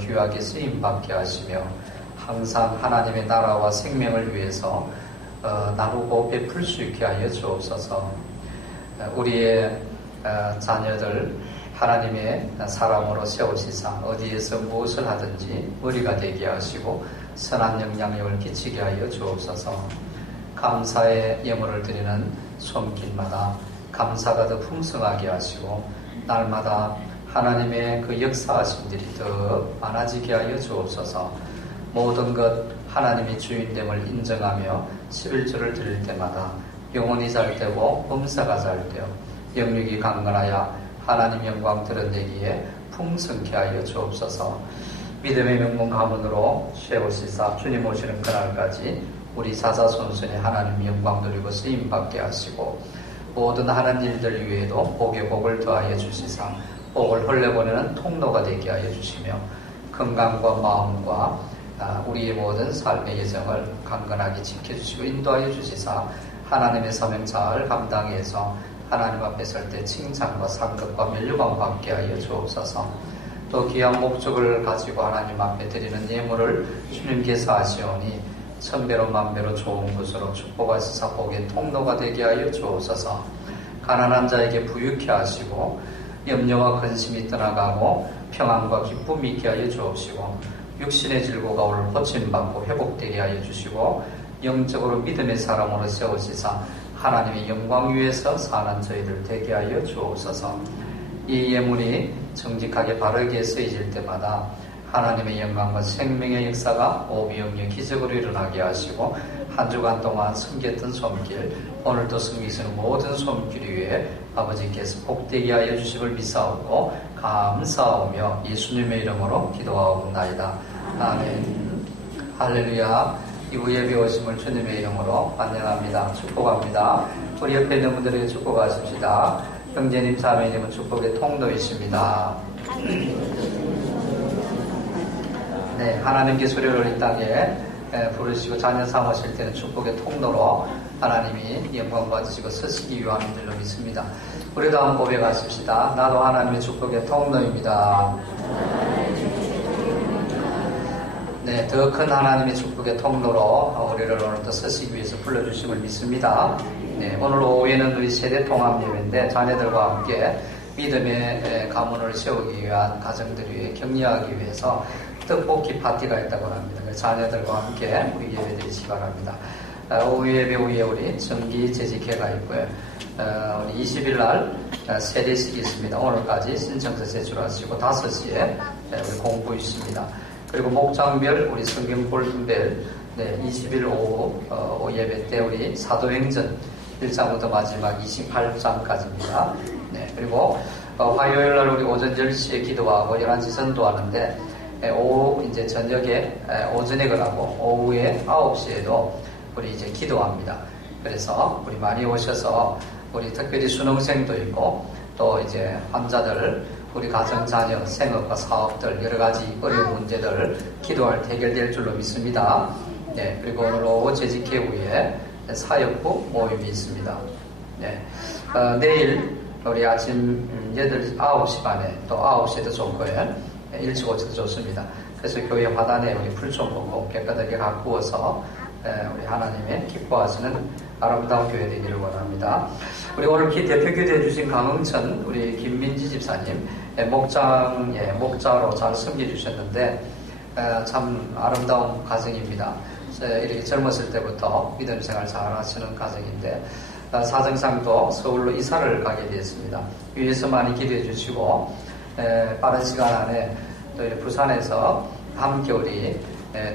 귀하게 쓰임받게 하시며 항상 하나님의 나라와 생명을 위해서 나누고 베풀 수 있게 하여 주옵소서. 우리의 자녀들 하나님의 사람으로 세우시사 어디에서 무엇을 하든지 머리가 되게 하시고 선한 영향력을 끼치게 하여 주옵소서. 감사의 예물을 드리는 손길마다 감사가 더 풍성하게 하시고 날마다 하나님의 그 역사하심들이 더 많아지게 하여 주옵소서. 모든 것 하나님의 주인됨을 인정하며 11조를 드릴 때마다 영혼이 잘 되고 범사가 잘 되어 영육이 강건하여 하나님 영광 드러내기에 풍성케 하여 주옵소서. 믿음의 명문 가문으로 세우시사 주님 오시는 그날까지 우리 사사손손이 하나님 영광 누리고 쓰임받게 하시고 모든 하는 일들 위에도 복에 복을 더하여 주시사 복을 흘려보내는 통로가 되게 하여 주시며 건강과 마음과 우리의 모든 삶의 예정을 강건하게 지켜주시고 인도하여 주시사 하나님의 사명 잘 감당해서 하나님 앞에 설 때 칭찬과 상급과 멸류관 받게 하여 주옵소서. 또 귀한 목적을 가지고 하나님 앞에 드리는 예물을 주님께서 하시오니 천배로 만배로 좋은 것으로 축복하시사 복의 통로가 되게 하여 주옵소서. 가난한 자에게 부유케 하시고 염려와 근심이 떠나가고 평안과 기쁨이 있게 하여 주옵시고 육신의 질고가 오늘 고침받고 회복되게 하여 주시고 영적으로 믿음의 사람으로 세우시사 하나님의 영광 위에서 사는 저희들 되게 하여 주옵소서. 이 예물이 정직하게 바르게 쓰여질 때마다 하나님의 영광과 생명의 역사가 오비영의 기적으로 일어나게 하시고 한 주간 동안 섬겼던 손길 오늘도 섬기시는 모든 손길 위에 아버지께서 복되게 하여 주심을 믿사옵고 감사하며 예수님의 이름으로 기도하옵나이다. 아멘. 할렐루야. 이후 예배 오심을 주님의 이름으로 환영합니다. 축복합니다. 우리 옆에 있는 분들에게 축복하십시다. 형제님, 자매님은 축복의 통로이십니다. 네, 하나님께 소리를 이 땅에 부르시고 자녀 삼으실 때는 축복의 통로로 하나님이 영광 받으시고 서시기 위함인 줄로 믿습니다. 우리도 한번 고백하십시다. 나도 하나님의 축복의 통로입니다. 네, 더 큰 하나님의 축복의 통로로 우리를 오늘도 서시기 위해서 불러주심을 믿습니다. 네, 오늘 오후에는 우리 세대 통합 예배인데 자녀들과 함께 믿음의 가문을 세우기 위한 가정들 위해 격려하기 위해서 떡볶이 파티가 있다고 합니다. 자녀들과 함께 우리 예배 드리시기 바랍니다. 오후 예배 후에 우리 정기 재직회가 있고요. 우리 20일 날 세례식이 있습니다. 오늘까지 신청서 제출하시고 5시에 우리 공부 있습니다. 그리고 목장별 우리 성경 골든벨 20일 오후 예배 때 우리 사도행전 1장부터 마지막 28장까지입니다. 네, 그리고 화요일 날 우리 오전 10시에 기도하고 11시 전도하는데 오후 이제 저녁에 오전에 그러고 오후에 9시에도 우리 이제 기도합니다. 그래서 우리 많이 오셔서 우리 특별히 수능생도 있고 또 이제 환자들 우리 가정 자녀 생업과 사업들 여러 가지 어려운 문제들 기도할 때 해결될 줄로 믿습니다. 네, 그리고 오늘 오후 재직회 후에 사역부 모임이 있습니다. 네, 내일 우리 아침 9시 반에 또 9시에도 좋고요. 일찍 오셔도 좋습니다. 그래서 교회 화단에 우리 풀 좀 보고 깨끗하게 가꾸어서 우리 하나님의 기뻐하시는 아름다운 교회 되기를 원합니다. 우리 오늘 대표 기도해 주신 강흥천 우리 김민지 집사님 목자로 잘 섬겨주셨는데 참 아름다운 가정입니다. 이렇게 젊었을 때부터 믿음 생활 잘 하시는 가정인데 사정상도 서울로 이사를 가게 되었습니다. 위에서 많이 기도해 주시고 빠른 시간 안에 또 부산에서 함께 우리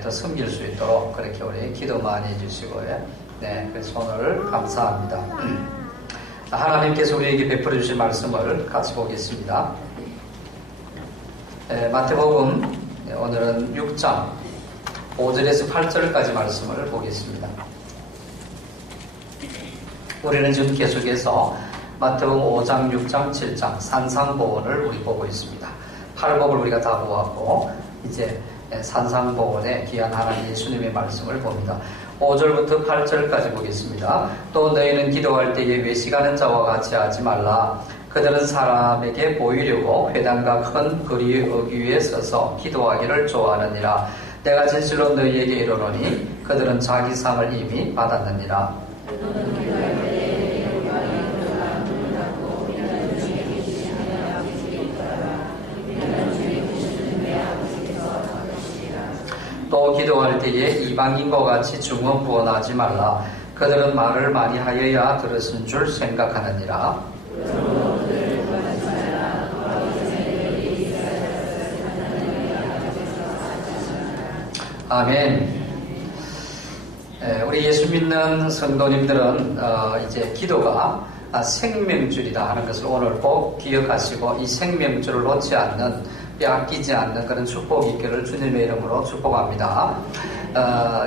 더 섬길 수 있도록 그렇게 우리 기도 많이 해주시고요. 네, 그래서 오늘 감사합니다. 하나님께서 우리에게 베풀어 주신 말씀을 같이 보겠습니다. 마태복음 오늘은 6장 5절에서 8절까지 말씀을 보겠습니다. 우리는 지금 계속해서 마태복음 5장, 6장, 7장 산상보원을 우리 보고 있습니다. 8복을 우리가 다 보았고 이제 산상보원의 귀한 하나님 예수님의 말씀을 봅니다. 5절부터 8절까지 보겠습니다. 또 너희는 기도할 때에 외식하는 자와 같이 하지 말라. 그들은 사람에게 보이려고 회당과 큰 거리 위에 서서 기도하기를 좋아하느니라. 내가 진실로 너희에게 이르노니 그들은 자기 상을 이미 받았느니라. 또 기도할 때에 이방인과 같이 중언부언하지 말라. 그들은 말을 많이 하여야 들었은 줄 생각하느니라. 아멘. 우리 예수 믿는 성도님들은 이제 기도가 생명줄이다 하는 것을 오늘 꼭 기억하시고 이 생명줄을 놓지 않는, 빼앗기지 않는 그런 축복이 있기를 주님의 이름으로 축복합니다.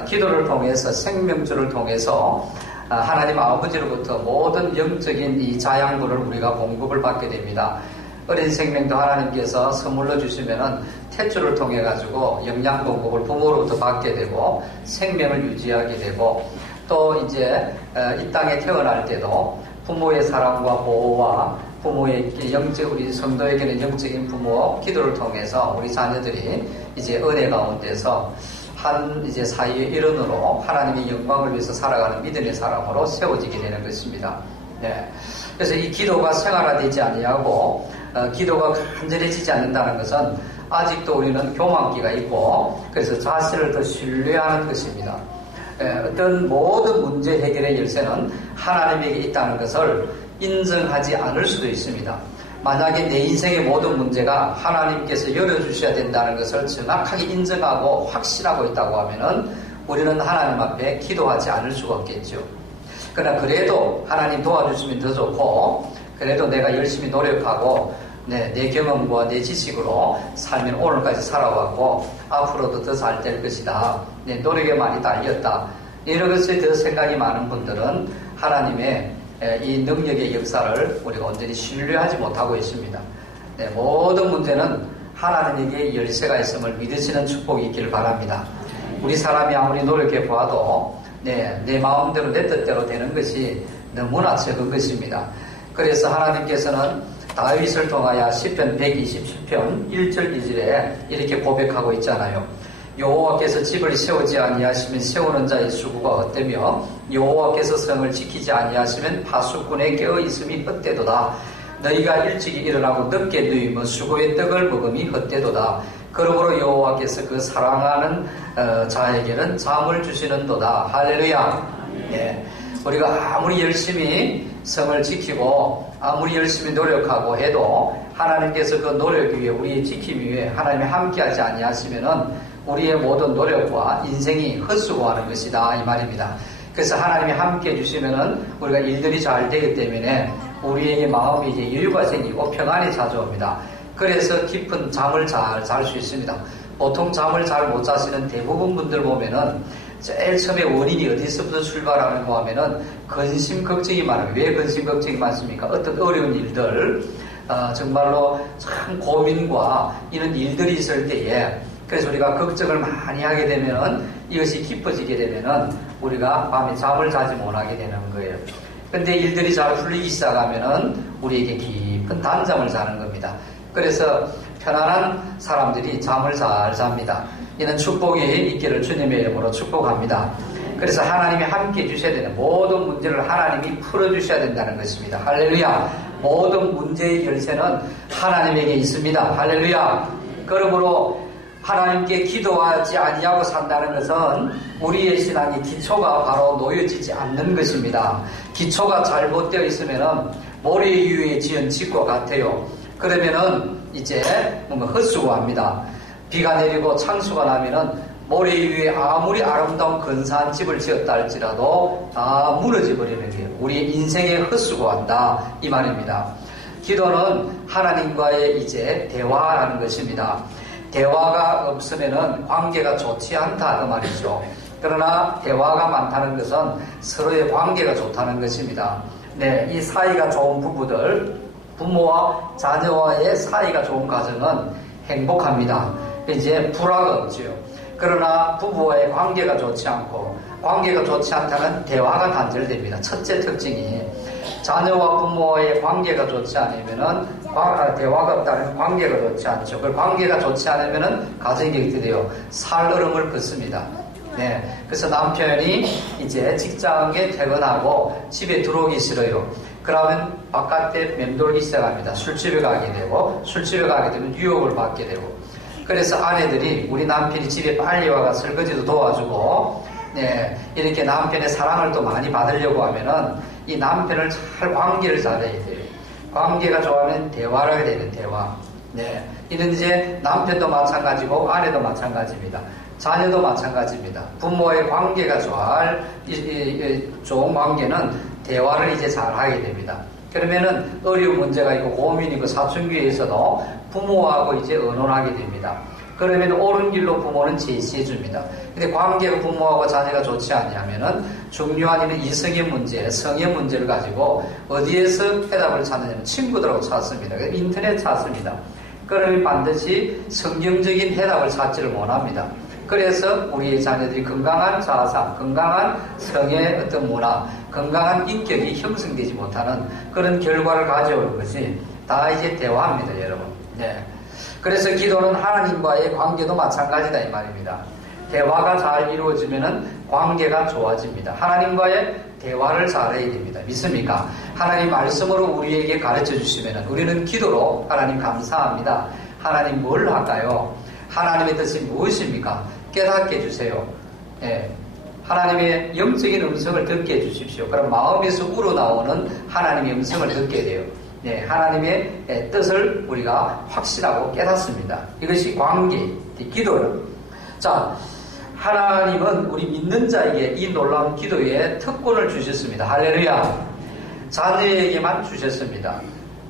기도를 통해서, 생명줄을 통해서 하나님 아버지로부터 모든 영적인 이 자양분을 우리가 공급을 받게 됩니다. 어린 생명도 하나님께서 선물로 주시면은 탯줄을 통해 가지고 영양 공급을 부모로부터 받게 되고 생명을 유지하게 되고, 또 이제 이 땅에 태어날 때도 부모의 사랑과 보호와 부모의 우리 성도에게는 영적인 부모 기도를 통해서 우리 자녀들이 이제 은혜 가운데서 한 이제 사회의 일원으로 하나님의 영광을 위해서 살아가는 믿음의 사람으로 세워지게 되는 것입니다. 네. 그래서 이 기도가 생활화되지 아니하고 기도가 간절해지지 않는다는 것은 아직도 우리는 교만기가 있고, 그래서 자신을 더 신뢰하는 것입니다. 어떤 모든 문제 해결의 열쇠는 하나님에게 있다는 것을 인정하지 않을 수도 있습니다. 만약에 내 인생의 모든 문제가 하나님께서 열어주셔야 된다는 것을 정확하게 인정하고 확신하고 있다고 하면은 우리는 하나님 앞에 기도하지 않을 수가 없겠죠. 그러나 그래도 하나님 도와주시면 더 좋고, 그래도 내가 열심히 노력하고 내 경험과 내 지식으로 살면 오늘까지 살아왔고 앞으로도 더 잘 될 것이다. 내 노력에 많이 달렸다. 이런 것에 더 생각이 많은 분들은 하나님의 이 능력의 역사를 우리가 온전히 신뢰하지 못하고 있습니다. 모든 문제는 하나님에게 열쇠가 있음을 믿으시는 축복이 있기를 바랍니다. 우리 사람이 아무리 노력해 보아도 내 마음대로 내 뜻대로 되는 것이 너무나 적은 것입니다. 그래서 하나님께서는 다윗을 통하여 시편 127편 1절 2절에 이렇게 고백하고 있잖아요. 여호와께서 집을 세우지 아니하시면 세우는 자의 수고가 헛되며 여호와께서 성을 지키지 아니하시면 파수꾼의 깨어있음이 헛되도다. 너희가 일찍이 일어나고 늦게 누이면 수고의 떡을 먹음이 헛되도다. 그러므로 여호와께서 그 사랑하는 자에게는 잠을 주시는도다. 할렐루야. 예. 우리가 아무리 열심히 성을 지키고 아무리 열심히 노력하고 해도 하나님께서 그 노력 위에, 우리의 지킴 위에 하나님이 함께하지 아니하시면은 우리의 모든 노력과 인생이 헛수고하는 것이다 이 말입니다. 그래서 하나님이 함께해 주시면은 우리가 일들이 잘 되기 때문에 우리의 마음이 이제 여유가 생기고 평안이 찾아옵니다. 그래서 깊은 잠을 잘 잘 수 있습니다. 보통 잠을 잘 못 자시는 대부분 분들 보면은 제일 처음에 원인이 어디서부터 출발하는가 하면은 근심 걱정이 많아요. 왜 근심 걱정이 많습니까? 어떤 어려운 일들, 정말로 참 고민과 이런 일들이 있을 때에, 그래서 우리가 걱정을 많이 하게 되면은 이것이 깊어지게 되면은 우리가 밤에 잠을 자지 못하게 되는 거예요. 근데 일들이 잘 풀리기 시작하면은 우리에게 깊은 단잠을 자는 겁니다. 그래서 편안한 사람들이 잠을 잘 잡니다. 이는 축복이 있기를 주님의 이름으로 축복합니다. 그래서 하나님이 함께 해주셔야 되는 모든 문제를 하나님이 풀어주셔야 된다는 것입니다. 할렐루야. 모든 문제의 열쇠는 하나님에게 있습니다. 할렐루야. 그러므로 하나님께 기도하지 아니하고 산다는 것은 우리의 신앙의 기초가 바로 놓여지지 않는 것입니다. 기초가 잘못되어 있으면 모래 위에 지은 집과 같아요. 그러면은 이제 뭔가 헛수고합니다. 비가 내리고 창수가 나면은 모래 위에 아무리 아름다운 근사한 집을 지었다 할지라도 다 무너져 버리는 게 우리의 인생에 헛수고한다 이 말입니다. 기도는 하나님과의 이제 대화라는 것입니다. 대화가 없으면은 관계가 좋지 않다 그 말이죠. 그러나 대화가 많다는 것은 서로의 관계가 좋다는 것입니다. 네, 이 사이가 좋은 부부들, 부모와 자녀와의 사이가 좋은 가정은 행복합니다. 이제 불화가 없죠. 그러나 부부와의 관계가 좋지 않고 관계가 좋지 않다면 대화가 단절됩니다. 첫째 특징이 자녀와 부모와의 관계가 좋지 않으면은 대화가 없다면 관계가 좋지 않죠. 그 관계가 좋지 않으면은 가정이 어떻게 돼요? 살얼음을 긋습니다. 네. 그래서 남편이 이제 직장에 퇴근하고 집에 들어오기 싫어요. 그러면 바깥에 맴돌기 시작합니다. 술집에 가게 되고, 술집에 가게 되면 유혹을 받게 되고. 그래서 아내들이 우리 남편이 집에 빨리 와가 설거지도 도와주고, 네, 이렇게 남편의 사랑을 또 많이 받으려고 하면은 이 남편을 잘 관계를 잘해야 돼요. 관계가 좋아하면 대화를 해야 되는 대화. 네, 이런 이제 남편도 마찬가지고 아내도 마찬가지입니다. 자녀도 마찬가지입니다. 부모의 관계가 좋은 관계는 대화를 이제 잘 하게 됩니다. 그러면은 어려운 문제가 있고 고민이 있고 사춘기에서도 부모하고 이제 의논하게 됩니다. 그러면 옳은 길로 부모는 제시해 줍니다. 근데 관계가 부모하고 자녀가 좋지 않냐면은 중요한 일은 이성의 문제, 성의 문제를 가지고 어디에서 해답을 찾느냐면 친구들하고 찾습니다. 인터넷 찾습니다. 그러면 반드시 성경적인 해답을 찾지를 못합니다. 그래서 우리의 자녀들이 건강한 자아상, 건강한 성의 어떤 문화, 건강한 인격이 형성되지 못하는 그런 결과를 가져오는 것이 다 이제 대화입니다, 여러분. 네. 그래서 기도는 하나님과의 관계도 마찬가지다 이 말입니다. 대화가 잘 이루어지면은 관계가 좋아집니다. 하나님과의 대화를 잘해야 됩니다. 믿습니까? 하나님 말씀으로 우리에게 가르쳐 주시면은 우리는 기도로 하나님 감사합니다. 하나님 뭘 할까요? 하나님의 뜻이 무엇입니까? 깨닫게 해주세요. 예. 하나님의 영적인 음성을 듣게 해주십시오. 그럼 마음에서 우러나오는 하나님의 음성을 듣게 돼요. 네, 하나님의 뜻을 우리가 확신하고 깨닫습니다. 이것이 관계, 기도는. 자, 하나님은 우리 믿는 자에게 이 놀라운 기도에 특권을 주셨습니다. 할렐루야. 자녀에게만 주셨습니다.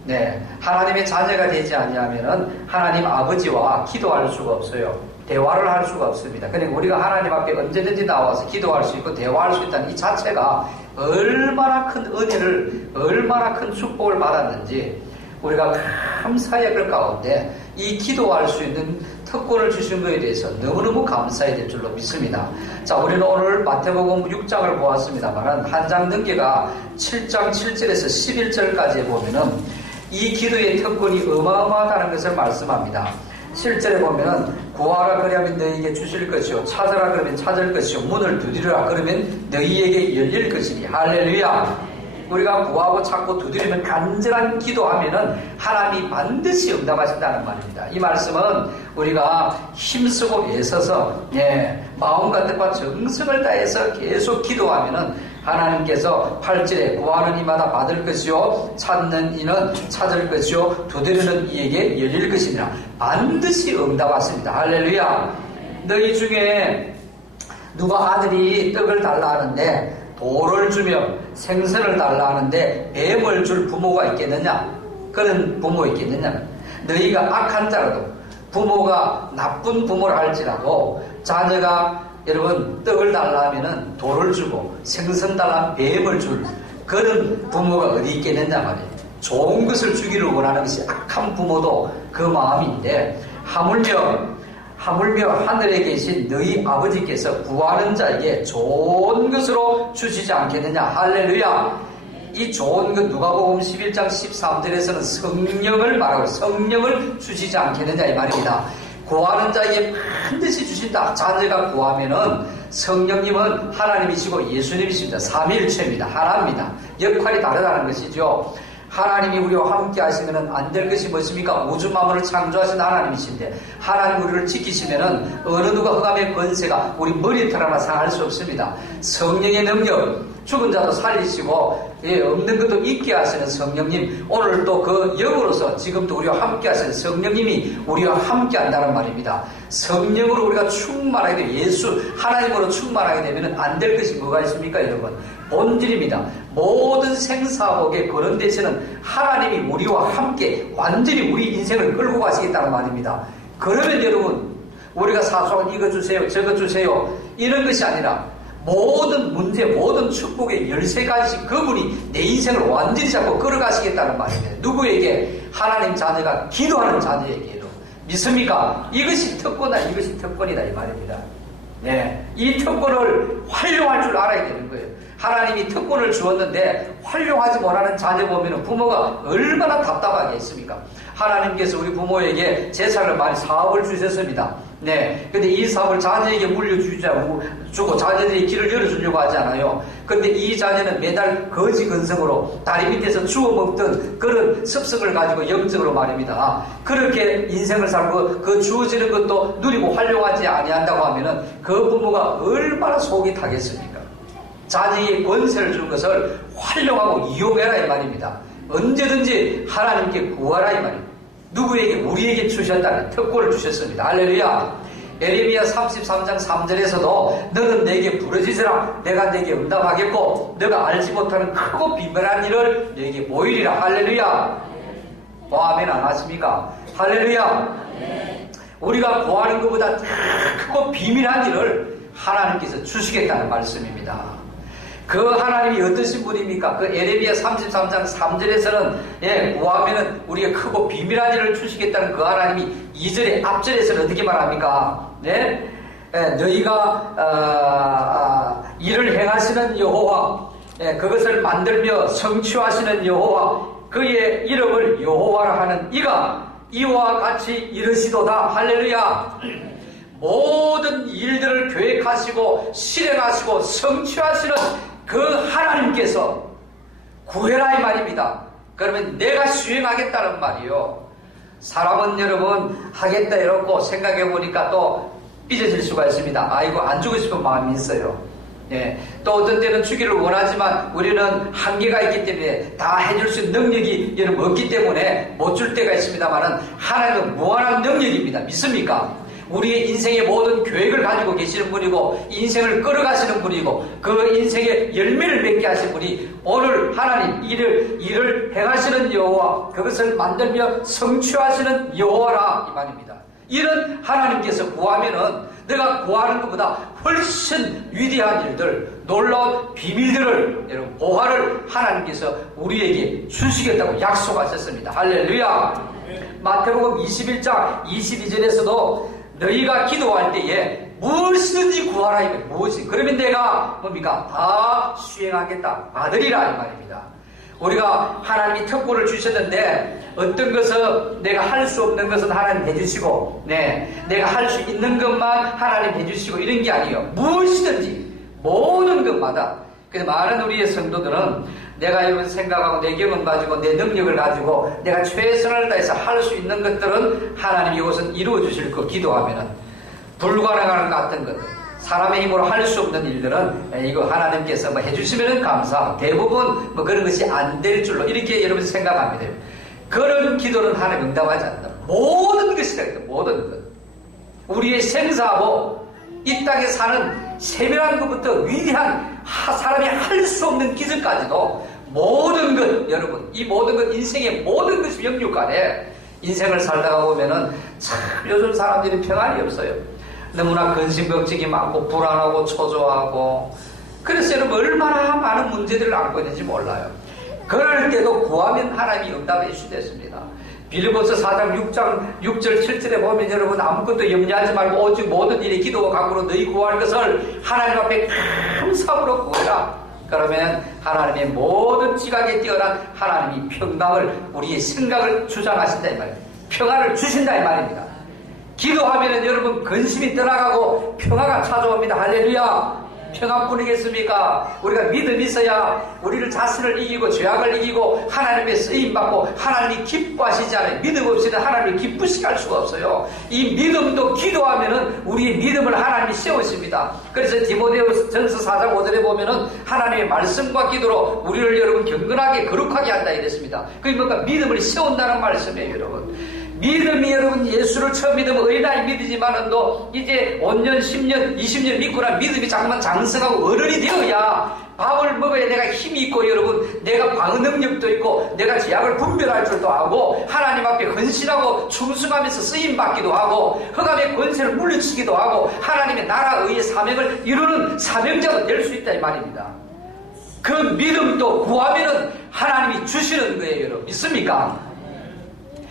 네, 하나님의 자녀가 되지 않냐면은 하나님 아버지와 기도할 수가 없어요. 대화를 할 수가 없습니다. 그러니까 우리가 하나님 앞에 언제든지 나와서 기도할 수 있고 대화할 수 있다는 이 자체가 얼마나 큰 은혜를, 얼마나 큰 축복을 받았는지 우리가 감사해야 할 가운데 이 기도할 수 있는 특권을 주신 것에 대해서 너무너무 감사해야 될 줄로 믿습니다. 자, 우리는 오늘 마태복음 6장을 보았습니다만 한 장 넘게가 7장 7절에서 11절까지 보면은 이 기도의 특권이 어마어마하다는 것을 말씀합니다. 7절에 보면은 구하라 그러면 너희에게 주실 것이요 찾으라 그러면 찾을 것이요 문을 두드리라 그러면 너희에게 열릴 것이니 할렐루야. 우리가 구하고 찾고 두드리면 간절한 기도하면은 하나님이 반드시 응답하신다는 말입니다. 이 말씀은 우리가 힘쓰고 애써서 마음과 뜻과 정성을 다해서 계속 기도하면은 하나님께서 8절에 구하는 이마다 받을 것이요 찾는 이는 찾을 것이요 두드리는 이에게 열릴 것이니라. 반드시 응답하십니다. 할렐루야. 너희 중에 누가 아들이 떡을 달라 하는데 돌을 주며 생선을 달라 하는데 뱀을 줄 부모가 있겠느냐? 그런 부모 있겠느냐? 너희가 악한 자라도 부모가 나쁜 부모를 할지라도 자녀가 여러분 떡을 달라 하면은 돌을 주고 생선 달라 하면 뱀을 줄 그런 부모가 어디 있겠느냐 말이에요. 좋은 것을 주기를 원하는 것이 악한 부모도 그 마음인데 하물며 하늘에 계신 너희 아버지께서 구하는 자에게 좋은 것으로 주시지 않겠느냐. 할렐루야. 이 좋은 것 누가복음 11장 13절에서는 성령을 말하고 성령을 주시지 않겠느냐 이 말입니다. 구하는 자에게 반드시 주신다. 자녀가 구하면은 성령님은 하나님이시고 예수님이십니다. 삼위일체입니다. 하나입니다. 역할이 다르다는 것이죠. 하나님이 우리와 함께 하시면은 안 될 것이 무엇입니까? 우주 만물을 창조하신 하나님이신데 하나님 우리를 지키시면은 어느 누가 흑암의 권세가 우리 머리털 하나 상할 수 없습니다. 성령의 능력, 죽은 자도 살리시고 없는 것도 있게 하시는 성령님, 오늘 또 그 영으로서 지금도 우리와 함께 하시는 성령님이 우리와 함께 한다는 말입니다. 성령으로 우리가 충만하게 되면 예수 하나님으로 충만하게 되면 안 될 것이 뭐가 있습니까 여러분? 본질입니다. 모든 생사복에 그런 데서는 하나님이 우리와 함께 완전히 우리 인생을 끌고 가시겠다는 말입니다. 그러면 여러분 우리가 사소한 이거 주세요 저거 주세요 이런 것이 아니라 모든 문제 모든 축복의 13가지 그분이 내 인생을 완전히 잡고 끌어가시겠다는 말입니다. 누구에게? 하나님 자녀가 기도하는 자녀에게도. 믿습니까? 이것이 특권이다 이 말입니다. 네, 이 특권을 활용할 줄 알아야 되는 거예요. 하나님이 특권을 주었는데 활용하지 못하는 자녀 보면 부모가 얼마나 답답하겠습니까? 하나님께서 우리 부모에게 재산을 많이 사업을 주셨습니다. 네. 근데 이 사업을 자녀에게 물려주고 자녀들이 길을 열어주려고 하잖아요. 근데 이 자녀는 매달 거지 근성으로 다리 밑에서 주워 먹던 그런 습성을 가지고 영적으로 말입니다. 그렇게 인생을 살고 그 주어지는 것도 누리고 활용하지 아니한다고 하면은 그 부모가 얼마나 속이 타겠습니까? 자녀에게 권세를 준 것을 활용하고 이용해라 이 말입니다. 언제든지 하나님께 구하라 이 말입니다. 누구에게? 우리에게 주셨다는 특권을 주셨습니다. 할렐루야. 에레미야 33장 3절에서도 너는 내게 부르짖으라 내가 내게 응답하겠고 너가 알지 못하는 크고 비밀한 일을 내게 보이리라. 할렐루야. 아멘 안 하십니까? 할렐루야. 우리가 구하는 것보다 크고 비밀한 일을 하나님께서 주시겠다는 말씀입니다. 그 하나님이 어떠신 분입니까? 그 에레미야 33장 3절에서는 구하면은 우리가 크고 비밀한 일을 주시겠다는 그 하나님이 2절에 앞절에서는 어떻게 말합니까? 네? 너희가 일을 행하시는 여호와, 그것을 만들며 성취하시는 여호와, 그의 이름을 여호와라 하는 이가 이와 같이 이르시도다. 할렐루야. 모든 일들을 계획하시고 실행하시고 성취하시는 그 하나님께서 구해라 이 말입니다. 그러면 내가 수행하겠다는 말이요. 사람은 여러분 하겠다 이렇고 생각해 보니까 또 삐져질 수가 있습니다. 아이고 안 주고 싶은 마음이 있어요. 또 어떤 때는 주기를 원하지만 우리는 한계가 있기 때문에 다 해줄 수 있는 능력이 여러분 없기 때문에 못 줄 때가 있습니다만은 하나님은 무한한 능력입니다. 믿습니까? 우리의 인생의 모든 계획을 가지고 계시는 분이고 인생을 끌어가시는 분이고 그 인생의 열매를 맺게 하신 분이 오늘 하나님 일을 행하시는 여호와 그것을 만들며 성취하시는 여호와라 이 말입니다. 이런 하나님께서 구하면은 내가 구하는 것보다 훨씬 위대한 일들 놀라운 비밀들을 여러분 보화를 하나님께서 우리에게 주시겠다고 약속하셨습니다. 할렐루야. 마태복음 21장 22절에서도 너희가 기도할 때에 무엇이든지 구하라 이거예요. 무엇이 그러면 내가 뭡니까? 다 수행하겠다. 받으리라 이 말입니다. 우리가 하나님이 특권을 주셨는데 어떤 것은 내가 할 수 없는 것은 하나님 해주시고 내가 할 수 있는 것만 하나님 해주시고 이런 게 아니에요. 무엇이든지 모든 것마다. 그래서 많은 우리의 성도들은 내가 이런 생각하고 내 경험 가지고 내 능력을 가지고 내가 최선을 다해서 할 수 있는 것들은 하나님이 이것은 이루어 주실 거 기도하면은 불가능한 것 같은 것 사람의 힘으로 할 수 없는 일들은 이거 하나님께서 뭐 해주시면 감사하고 대부분 뭐 그런 것이 안 될 줄로 이렇게 여러분 생각합니다. 그런 기도는 하나님 응답하지 않는다. 모든 것이다. 모든 것. 우리의 생사하고 이 땅에 사는 세밀한 것부터 위대한 사람이 할 수 없는 기술까지도 모든 것 여러분 이 모든 것 인생의 모든 것이 영육간에 인생을 살다가 보면은 참 요즘 사람들이 평안이 없어요. 너무나 근심걱정이 많고 불안하고 초조하고 그래서 여러분 얼마나 많은 문제들을 안고 있는지 몰라요. 그럴 때도 구하면 하나님이 응답해 주시겠습니다. 빌립보서 4장 6절 7절에 보면 여러분 아무것도 염려하지 말고 오직 모든 일에 기도와 간구로 너희 구할 것을 하나님 앞에 감사함으로 구해라. 그러면 하나님의 모든 지각에 뛰어난 하나님이 평강을 우리의 생각을 주장하신다 이 말입니다. 평화를 주신다 이 말입니다. 기도하면 여러분 근심이 떠나가고 평화가 찾아옵니다. 할렐루야. 평화뿐이겠습니까? 우리가 믿음이 있어야 우리를 자신을 이기고 죄악을 이기고 하나님의 쓰임받고 하나님이 기뻐하시지 않아요. 믿음 없이는 하나님을 기쁘시게 할 수가 없어요. 이 믿음도 기도하면은 우리의 믿음을 하나님이 세우십니다. 그래서 디모데전서 4장 5절에 보면은 하나님의 말씀과 기도로 우리를 여러분 경건하게 거룩하게 한다 이랬습니다. 그게 뭔가 믿음을 세운다는 말씀이에요 여러분. 믿음이 여러분 예수를 처음 믿으면 어린아이 믿으지만은도 이제 5년, 10년, 20년 믿고 난 믿음이 자꾸만 장성하고 어른이 되어야 밥을 먹어야 내가 힘이 있고 여러분 내가 방어 능력도 있고 내가 죄악을 분별할 줄도 알고 하나님 앞에 헌신하고 충성하면서 쓰임받기도 하고 흑암의 권세를 물리치기도 하고 하나님의 나라 의의 사명을 이루는 사명자가 될 수 있다 이 말입니다. 그 믿음도 구하면은 하나님이 주시는 거예요 여러분. 믿습니까?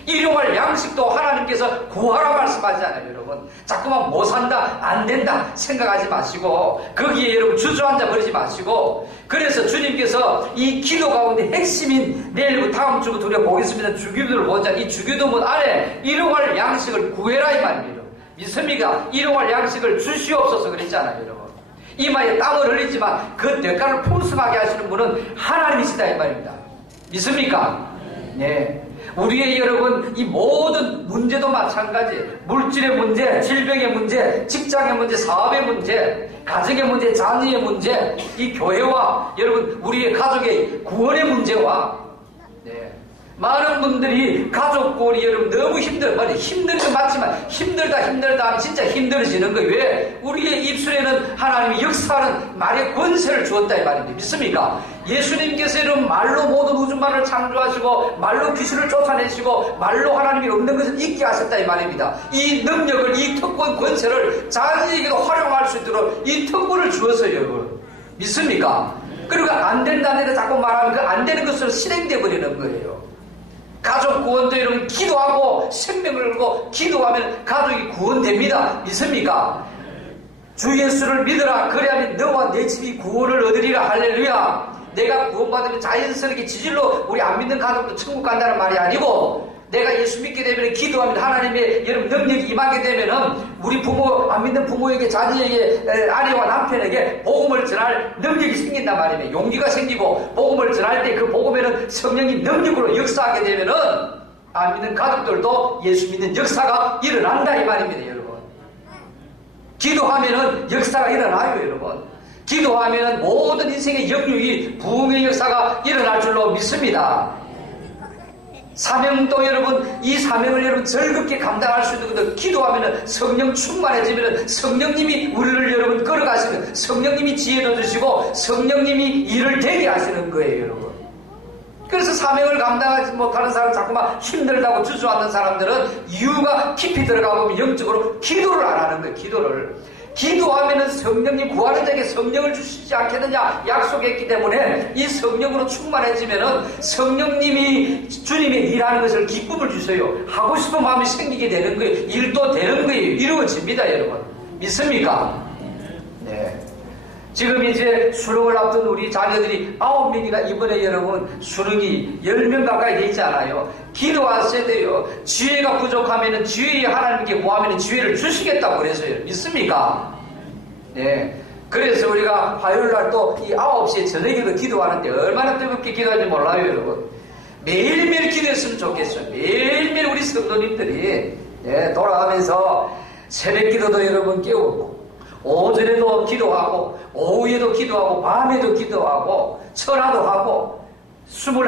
일용할 양식도 하나님께서 구하라 말씀하잖아요, 여러분. 자꾸만 못 산다, 안 된다 생각하지 마시고, 거기에 여러분 주저앉아 버리지 마시고, 그래서 주님께서 이 기도 가운데 핵심인 내일 다음 주부터 우리가 보겠습니다. 주기도를 보자. 이 주기도문 안에 일용할 양식을 구해라 이 말입니다. 믿습니까? 일용할 양식을 주시옵소서 그랬잖아요, 여러분. 이마에 땀을 흘리지만 그 대가를 풍성하게 하시는 분은 하나님이시다 이 말입니다. 믿습니까? 네. 우리의 여러분 이 모든 문제도 마찬가지. 물질의 문제, 질병의 문제, 직장의 문제, 사업의 문제, 가정의 문제, 자녀의 문제, 이 교회와 여러분 우리의 가족의 구원의 문제와 네. 많은 분들이 가족 구원이 여러분 너무 힘든 건 맞지만 힘들다 하면 진짜 힘들어지는 거예요. 왜? 우리의 입술에는 하나님이 역사하는 말의 권세를 주었다 이 말입니다. 믿습니까? 예수님께서 여러분 말로 모든 우주만을 창조하시고 말로 귀신을 쫓아내시고 말로 하나님이 없는 것을 있게 하셨다 이 말입니다. 이 능력을, 이 특권 권세를 자기에게도 활용할 수 있도록 이 특권을 주었어요, 여러분. 믿습니까? 그리고 안 된다 자꾸 말하면 그 안 되는 것으로 실행되어 버리는 거예요. 가족 구원도 여러분 기도하고 생명을 걸고 기도하면 가족이 구원됩니다. 믿습니까? 주 예수를 믿으라. 그래야만 너와 내 집이 구원을 얻으리라. 할렐루야. 내가 구원받으면 자연스럽게 지질로 우리 안 믿는 가족도 천국 간다는 말이 아니고, 내가 예수 믿게 되면 기도하면 하나님의 여러분 능력이 임하게 되면은 우리 부모, 안 믿는 부모에게, 자녀에게, 아내와 남편에게 복음을 전할 능력이 생긴단 말이에요. 용기가 생기고 복음을 전할 때 그 복음에는 성령이 능력으로 역사하게 되면은 안 믿는 가족들도 예수 믿는 역사가 일어난다 이 말입니다, 여러분. 기도하면은 역사가 일어나요, 여러분. 기도하면은 모든 인생의 역류이 부흥의 역사가 일어날 줄로 믿습니다. 사명도 여러분, 이 사명을 여러분 즐겁게 감당할 수 있는 것도 기도하면은 성령 충만해지면은 성령님이 우리를 여러분 끌어가시는, 성령님이 지혜도 주시고 성령님이 일을 되게 하시는 거예요, 여러분. 그래서 사명을 감당하지 못하는 사람, 자꾸만 힘들다고 주저앉는 사람들은 이유가 깊이 들어가 보면 영적으로 기도를 안 하는 거예요, 기도를. 기도하면은 성령님 구하는 자에게 성령을 주시지 않겠느냐 약속했기 때문에 이 성령으로 충만해지면은 성령님이 주님의 일하는 것을 기쁨을 주세요. 하고 싶은 마음이 생기게 되는 거예요. 일도 되는 거예요. 이루어집니다, 여러분. 믿습니까? 네. 지금 이제 수능을 앞둔 우리 자녀들이 9명이나 이번에 여러분 수능이 10명 가까이 돼 있잖아요. 기도하셔야 돼요. 지혜가 부족하면은 지혜에 하나님께 구하면은 지혜를 주시겠다고 그래서요. 믿습니까? 네. 그래서 우리가 화요일날 또 이 9시에 저녁에도 기도하는데 얼마나 뜨겁게 기도하는지 몰라요, 여러분. 매일매일 기도했으면 좋겠어요. 매일매일 우리 성도님들이 네, 돌아가면서 새벽 기도도 여러분 깨우고 오전에도 기도하고 오후에도 기도하고 밤에도 기도하고 철화도 하고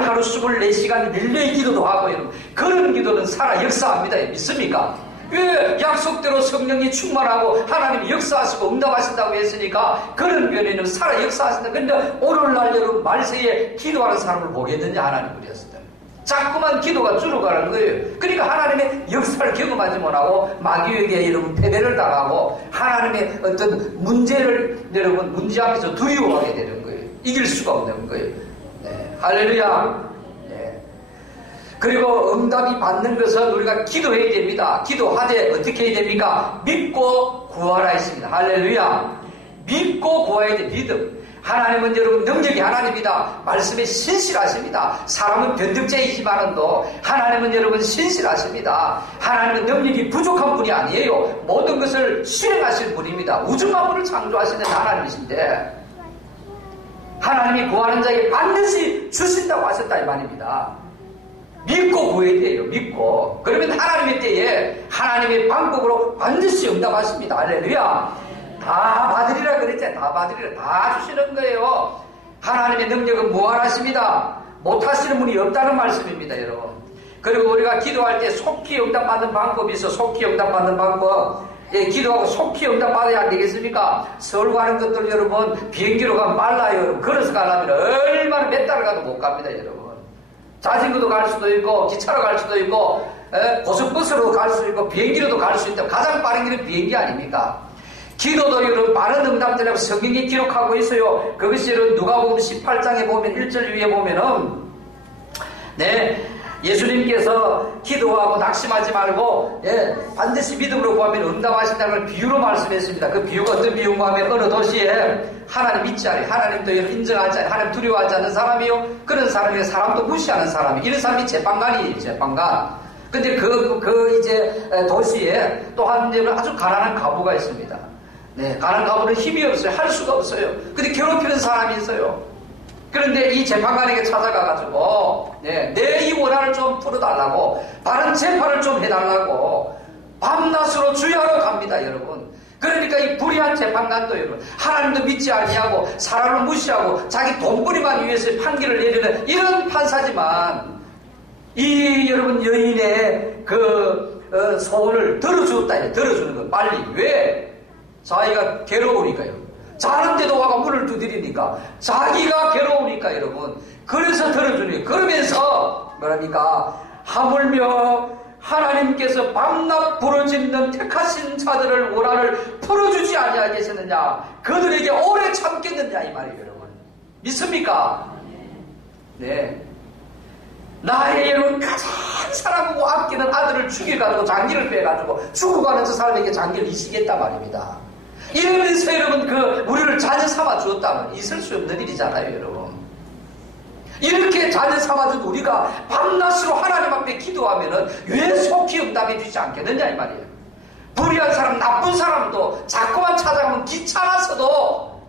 하루 24시간 릴레이 기도도 하고 여러분. 그런 기도는 살아 역사합니다. 믿습니까? 왜? 약속대로 성령이 충만하고 하나님이 역사하시고 응답하신다고 했으니까 그런 면에는 살아 역사하신다. 그런데 오늘날 여러분 말세에 기도하는 사람을 보겠느냐 하나님 그랬습니다. 자꾸만 기도가 줄어가는 거예요. 그러니까 하나님의 역사를 경험하지 못하고 마귀에게 여러분 패배를 당하고 하나님의 어떤 문제를 여러분 문제 앞에서 두려워하게 되는 거예요. 이길 수가 없는 거예요. 네. 할렐루야. 네. 그리고 응답이 받는 것은 우리가 기도해야 됩니다. 기도하되 어떻게 해야 됩니까? 믿고 구하라 했습니다. 할렐루야. 믿고 구해야 돼. 믿음. 하나님은 여러분 능력이 하나님이다. 말씀에 신실하십니다. 사람은 변덕자이지만은도 하나님은 여러분 신실하십니다. 하나님은 능력이 부족한 분이 아니에요. 모든 것을 실행하시는 분입니다. 우주 만물을 창조하시는 하나님이신데 하나님이 구하는 자에게 반드시 주신다고 하셨다 이 말입니다. 믿고 구해야 돼요. 믿고. 그러면 하나님의 때에 하나님의 방법으로 반드시 응답하십니다. 할렐루야. 다 받으리라 그랬잖아요. 다 받으리라. 다 주시는 거예요. 하나님의 능력은 무한하십니다. 못하시는 분이 없다는 말씀입니다, 여러분. 그리고 우리가 기도할 때 속히 응답받는 방법이 있어. 속히 응답받는 방법. 예, 기도하고 속히 응답받아야 안 되겠습니까? 서울 가는 것들 여러분 비행기로 가면 빨라요. 여러분. 걸어서 가려면 얼마나 몇 달을 가도 못 갑니다, 여러분. 자전거도 갈 수도 있고 기차로 갈 수도 있고 고속버스로도 갈 수 있고 비행기로도 갈 수 있다. 가장 빠른 길은 비행기 아닙니까? 기도도 여러분 빠른 응답되라고 성경이 기록하고 있어요. 그것이 여러분 누가복음 18장에 보면 1절 위에 보면은 네 예수님께서 기도하고 낙심하지 말고 반드시 믿음으로 구하면 응답하신다는 걸 비유로 말씀했습니다. 그 비유가 어떤 비유인가 하면 어느 도시에 하나님 믿지 않아요. 하나님도 인정하지 않아요. 하나님 두려워하지 않는 사람이요. 그런 사람이 사람도 무시하는 사람이 이런 사람이 재판관이에요. 재판관. 근데 이제 도시에 또 한 아주 가난한 과부가 있습니다. 네, 가난한 과부는 힘이 없어요. 할 수가 없어요. 근데 괴롭히는 사람이 있어요. 그런데 이 재판관에게 찾아가가지고, 내 이 원한을 좀 풀어달라고, 바른 재판을 좀 해달라고, 밤낮으로 주의하러 갑니다, 여러분. 그러니까 이 불의한 재판관도 여러분, 하나님도 믿지 아니하고, 사람을 무시하고, 자기 돈벌이만 위해서 판결을 내리는 이런 판사지만, 여러분, 여인의 소원을 들어주었다, 들어주는 거, 빨리. 왜? 자기가 괴로우니까요. 자는데도 와가 문을 두드리니까 자기가 괴로우니까 여러분 그래서 들어주는 거예요. 그러면서 뭐랍니까? 하물며 하나님께서 밤낮 부르짖는 택하신 자들을 원한을 풀어주지 아니하겠느냐 그들에게 오래 참겠느냐 이 말이에요. 여러분 믿습니까? 네. 나의 여러분 가장 사랑하고 아끼는 아들을 죽여가지고 장기를 빼가지고 죽어가는 저 사람에게 장기를 이시겠단 말입니다. 이러면서 여러분 우리를 자녀 삼아 주었다면 있을 수 없는 일이잖아요, 여러분. 이렇게 자녀 삼아준 우리가 밤낮으로 하나님 앞에 기도하면은 왜 속히 응답해 주지 않겠느냐 이 말이에요. 불의한 사람, 나쁜 사람도 자꾸만 찾아가면 귀찮아서도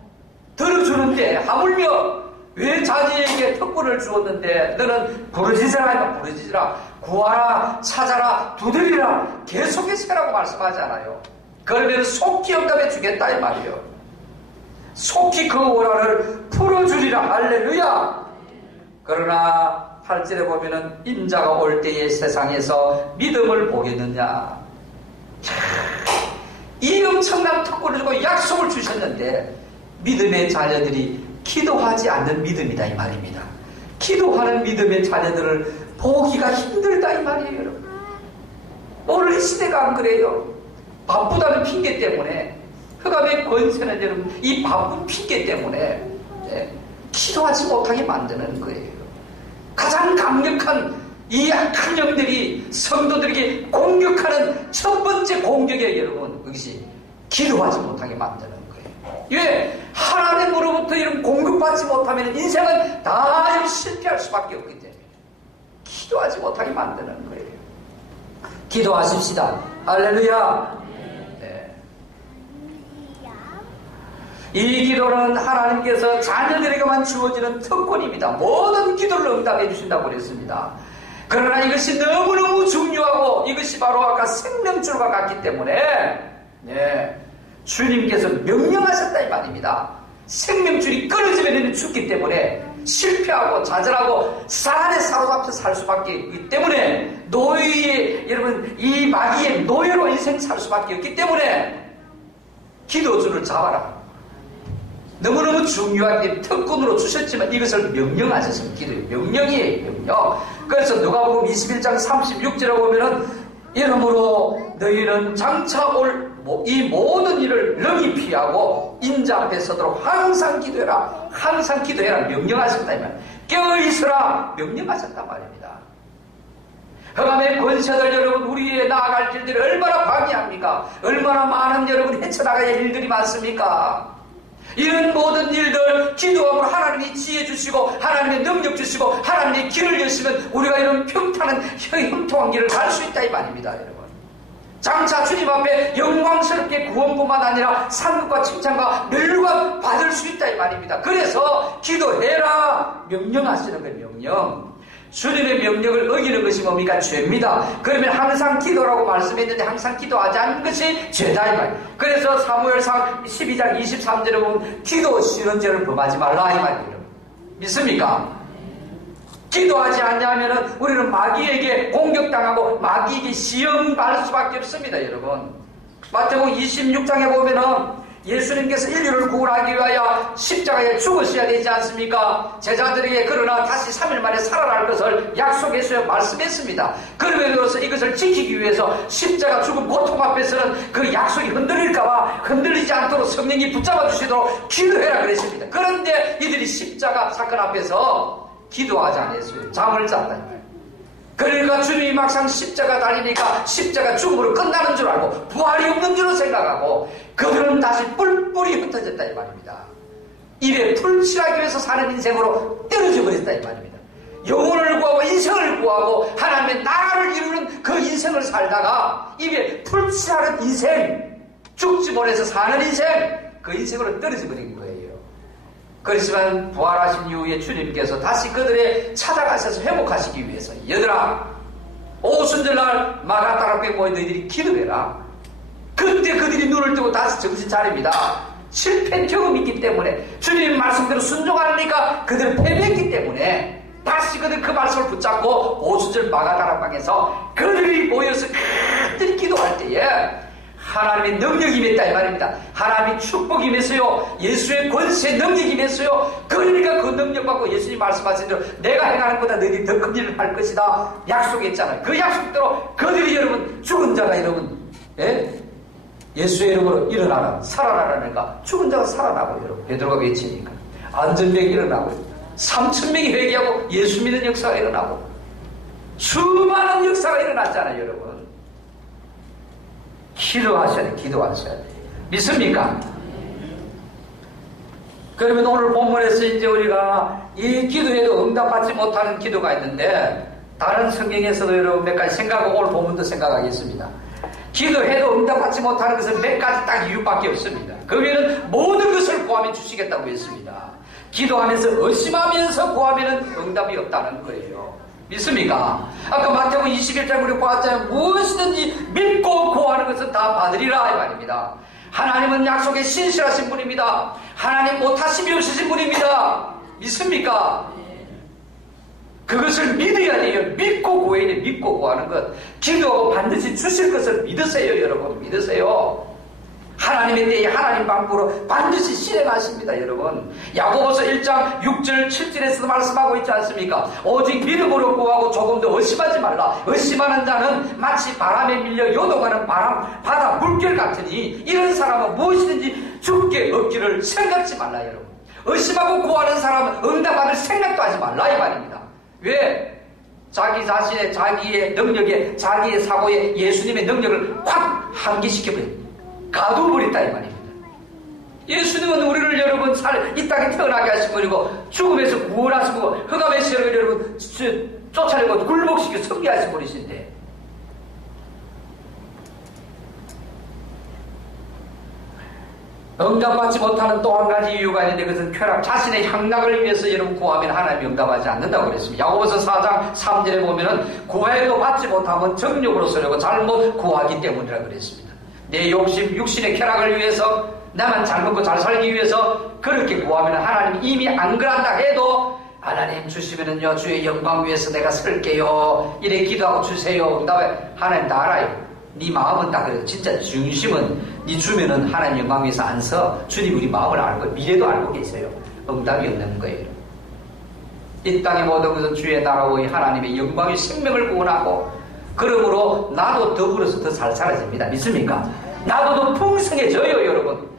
들어주는데 하물며 왜 자녀에게 특권을 주었는데 너는 부르짖으라, 부르짖으라, 구하라, 찾아라, 두드리라 계속해서 하라고 말씀하잖아요. 그러면 속히 응답해 주겠다 이 말이에요. 속히 그 원한을 풀어주리라. 할렐루야. 그러나 8절에 보면은 인자가 올 때에 세상에서 믿음을 보겠느냐. 이 엄청난 특권을 주고 약속을 주셨는데 믿음의 자녀들이 기도하지 않는 믿음이다 이 말입니다. 기도하는 믿음의 자녀들을 보기가 힘들다 이 말이에요. 여러분. 오늘 이 시대가 안 그래요. 바쁘다는 핑계 때문에 흑암의 권세는 여러분 이 바쁜 핑계 때문에 기도하지 못하게 만드는 거예요. 가장 강력한 이 악한 영들이 성도들에게 공격하는 첫 번째 공격에 여러분 그것이 기도하지 못하게 만드는 거예요. 왜? 하나님으로부터 이런 공급받지 못하면 인생은 다 실패할 수밖에 없기 때문에 기도하지 못하게 만드는 거예요. 기도하십시다. 할렐루야. 이 기도는 하나님께서 자녀들에게만 주어지는 특권입니다. 모든 기도를 응답해 주신다고 그랬습니다. 그러나 이것이 너무너무 중요하고 이것이 바로 아까 생명줄과 같기 때문에 주님께서 명령하셨다 이 말입니다. 생명줄이 끊어지면 죽기 때문에 실패하고 좌절하고 사안에 사로잡혀 살 수밖에 없기 때문에 노예의 여러분 이 마귀의 노예로 인생 살 수밖에 없기 때문에 기도줄을 잡아라. 너무너무 중요한 특권으로 주셨지만 이것을 명령하셨습니다. 기도의 명령이에요. 명령. 그래서 누가복음 21장 36절에 보면은 이러므로 너희는 장차 올 이 모든 일을 능히 피하고 인자 앞에 서도록 항상 기도해라. 항상 기도해라. 명령하셨다. 깨어있으라. 명령하셨단 말입니다. 흑암의 권세들 여러분 우리의 나아갈 길들이 얼마나 방해합니까? 얼마나 많은 여러분 헤쳐나가야 할 일들이 많습니까? 이런 모든 일들 기도함으로 하나님이 지혜 주시고 하나님의 능력 주시고 하나님의 길을 여시면 우리가 이런 평탄한 형통한 길을 갈 수 있다 이 말입니다. 여러분 장차 주님 앞에 영광스럽게 구원뿐만 아니라 상급과 칭찬과 멸류관 받을 수 있다 이 말입니다. 그래서 기도해라 명령하시는 거예요. 명령. 주님의 명령을 어기는 것이 뭡니까? 죄입니다. 그러면 항상 기도라고 말씀했는데 항상 기도하지 않는 것이 죄다 이 말. 그래서 사무엘상 12장 23절에 보면 기도 싫은 죄를 범하지 말라 이 말이에요. 믿습니까? 기도하지 않냐면은 우리는 마귀에게 공격당하고 마귀에게 시험 받을 수밖에 없습니다, 여러분. 마태복음 26장에 보면은 예수님께서 인류를 구원하기 위하여 십자가에 죽으셔야 되지 않습니까? 제자들에게 그러나 다시 3일 만에 살아날 것을 약속했어요. 말씀했습니다. 그러면서 이것을 지키기 위해서 십자가 죽은 고통 앞에서는 그 약속이 흔들릴까봐 흔들리지 않도록 성령이 붙잡아 주시도록 기도해라 그랬습니다. 그런데 이들이 십자가 사건 앞에서 기도하지 않았어요. 잠을 잤다. 그러니까 주님이 막상 십자가 달리니까 십자가 죽음으로 끝나는 줄 알고 부활이 없는 줄로 생각하고 그들은 다시 뿔뿔이 흩어졌다 이 말입니다. 입에 풀칠하기 위해서 사는 인생으로 떨어져 버렸다 이 말입니다. 영혼을 구하고 인생을 구하고 하나님의 나라를 이루는 그 인생을 살다가 입에 풀칠하는 인생, 죽지 못해서 사는 인생, 그 인생으로 떨어져 버린 거예요. 그렇지만 부활하신 이후에 주님께서 다시 그들의 찾아가셔서 회복하시기 위해서 얘들아 오순절날 마가다락교에 모인 너희들이 기도해라. 그때 그들이 눈을 뜨고 다시 정신 차립니다. 실패 경험이 있기 때문에 주님 말씀대로 순종하니까 그들은 패배했기 때문에 다시 그들 그 말씀을 붙잡고 오순절 마가다락방에서 그들이 모여서 그들이 기도할 때에 하나님의 능력이 임했다 이 말입니다. 하나님의 축복이 임했어요. 예수의 권세 능력이 임했어요. 그러니까 그 능력 받고 예수님 말씀하신 대로 내가 행하는 것보다 너희들이 더 큰 일을 할 것이다 약속했잖아요. 그 약속대로 그들이 여러분 죽은 자가 여러분 예수의 이름으로 일어나라 살아나라니까 죽은 자가 살아나고 여러분 베드로가 외치니까 안전병이 일어나고 3,000명이 회개하고 예수 믿는 역사가 일어나고 수많은 역사가 일어났잖아요 여러분. 기도하셔야 돼. 기도하셔야 돼. 믿습니까? 그러면 오늘 본문에서 이제 우리가 이 기도에도 응답받지 못하는 기도가 있는데 다른 성경에서도 여러분 몇 가지 생각하고 오늘 본문도 생각하겠습니다. 기도해도 응답받지 못하는 것은 몇 가지 딱 이유밖에 없습니다. 그 외에는 모든 것을 구하면 주시겠다고 했습니다. 기도하면서 의심하면서 구하면 응답이 없다는 거예요. 믿습니까? 아까 마태복음 21장 우리 봤잖아요. 무엇이든지 믿고 구하는 것은 다 받으리라 이 말입니다. 하나님은 약속에 신실하신 분입니다. 하나님 못하심이 없으신 분입니다. 믿습니까? 그것을 믿어야 돼요. 믿고 구해야 돼요. 믿고 구하는 것. 기도하고 반드시 주실 것을 믿으세요 여러분. 믿으세요. 하나님의 때에 하나님 방법으로 반드시 실행하십니다 여러분. 야고보서 1장 6절 7절에서도 말씀하고 있지 않습니까? 오직 믿음으로 구하고 조금 더 의심하지 말라. 의심하는 자는 마치 바람에 밀려 요동하는 바다 물결 같으니 이런 사람은 무엇이든지 죽게 얻기를 생각지 말라 여러분. 의심하고 구하는 사람은 응답받을 생각도 하지 말라 이 말입니다. 왜? 자기 자신의 자기의 능력에 자기의 사고에 예수님의 능력을 확 한기시켜버립니다. 가둬버렸다 이 말입니다. 예수님은 우리를 여러분 이 땅에 태어나게 하신 분이고 죽음에서 구원하시고 흑암의 세력을 여러분 쫓아내고 굴복시켜 승리하신 분이신데 응답받지 못하는 또 한 가지 이유가 있는데 그것은 쾌락 자신의 향락을 위해서 여러분 구하면 하나님이 응답하지 않는다고 그랬습니다. 야고보서 4장 3절에 보면은 구해도 받지 못하면 정욕으로 쓰려고 잘못 구하기 때문이라고 그랬습니다. 내 욕심, 육신의 쾌락을 위해서 나만 잘 먹고 잘 살기 위해서 그렇게 구하면 하나님이 이미 안 그런다 해도 하나님 주시면은요 주의 영광 위해서 내가 설게요 이래 기도하고 주세요. 응답해 하나님 다 알아요. 네 마음은 다 그래요. 진짜 중심은 네 주면은 하나님 영광 위해서 안 서 주님 우리 마음을 알고 미래도 알고 계세요. 응답이 없는 거예요. 이 땅의 모든 것은 주의 나라의 하나님의 영광의 생명을 구원하고 그러므로 나도 더불어서 더 잘 살아집니다. 믿습니까? 나도 더 풍성해져요 여러분.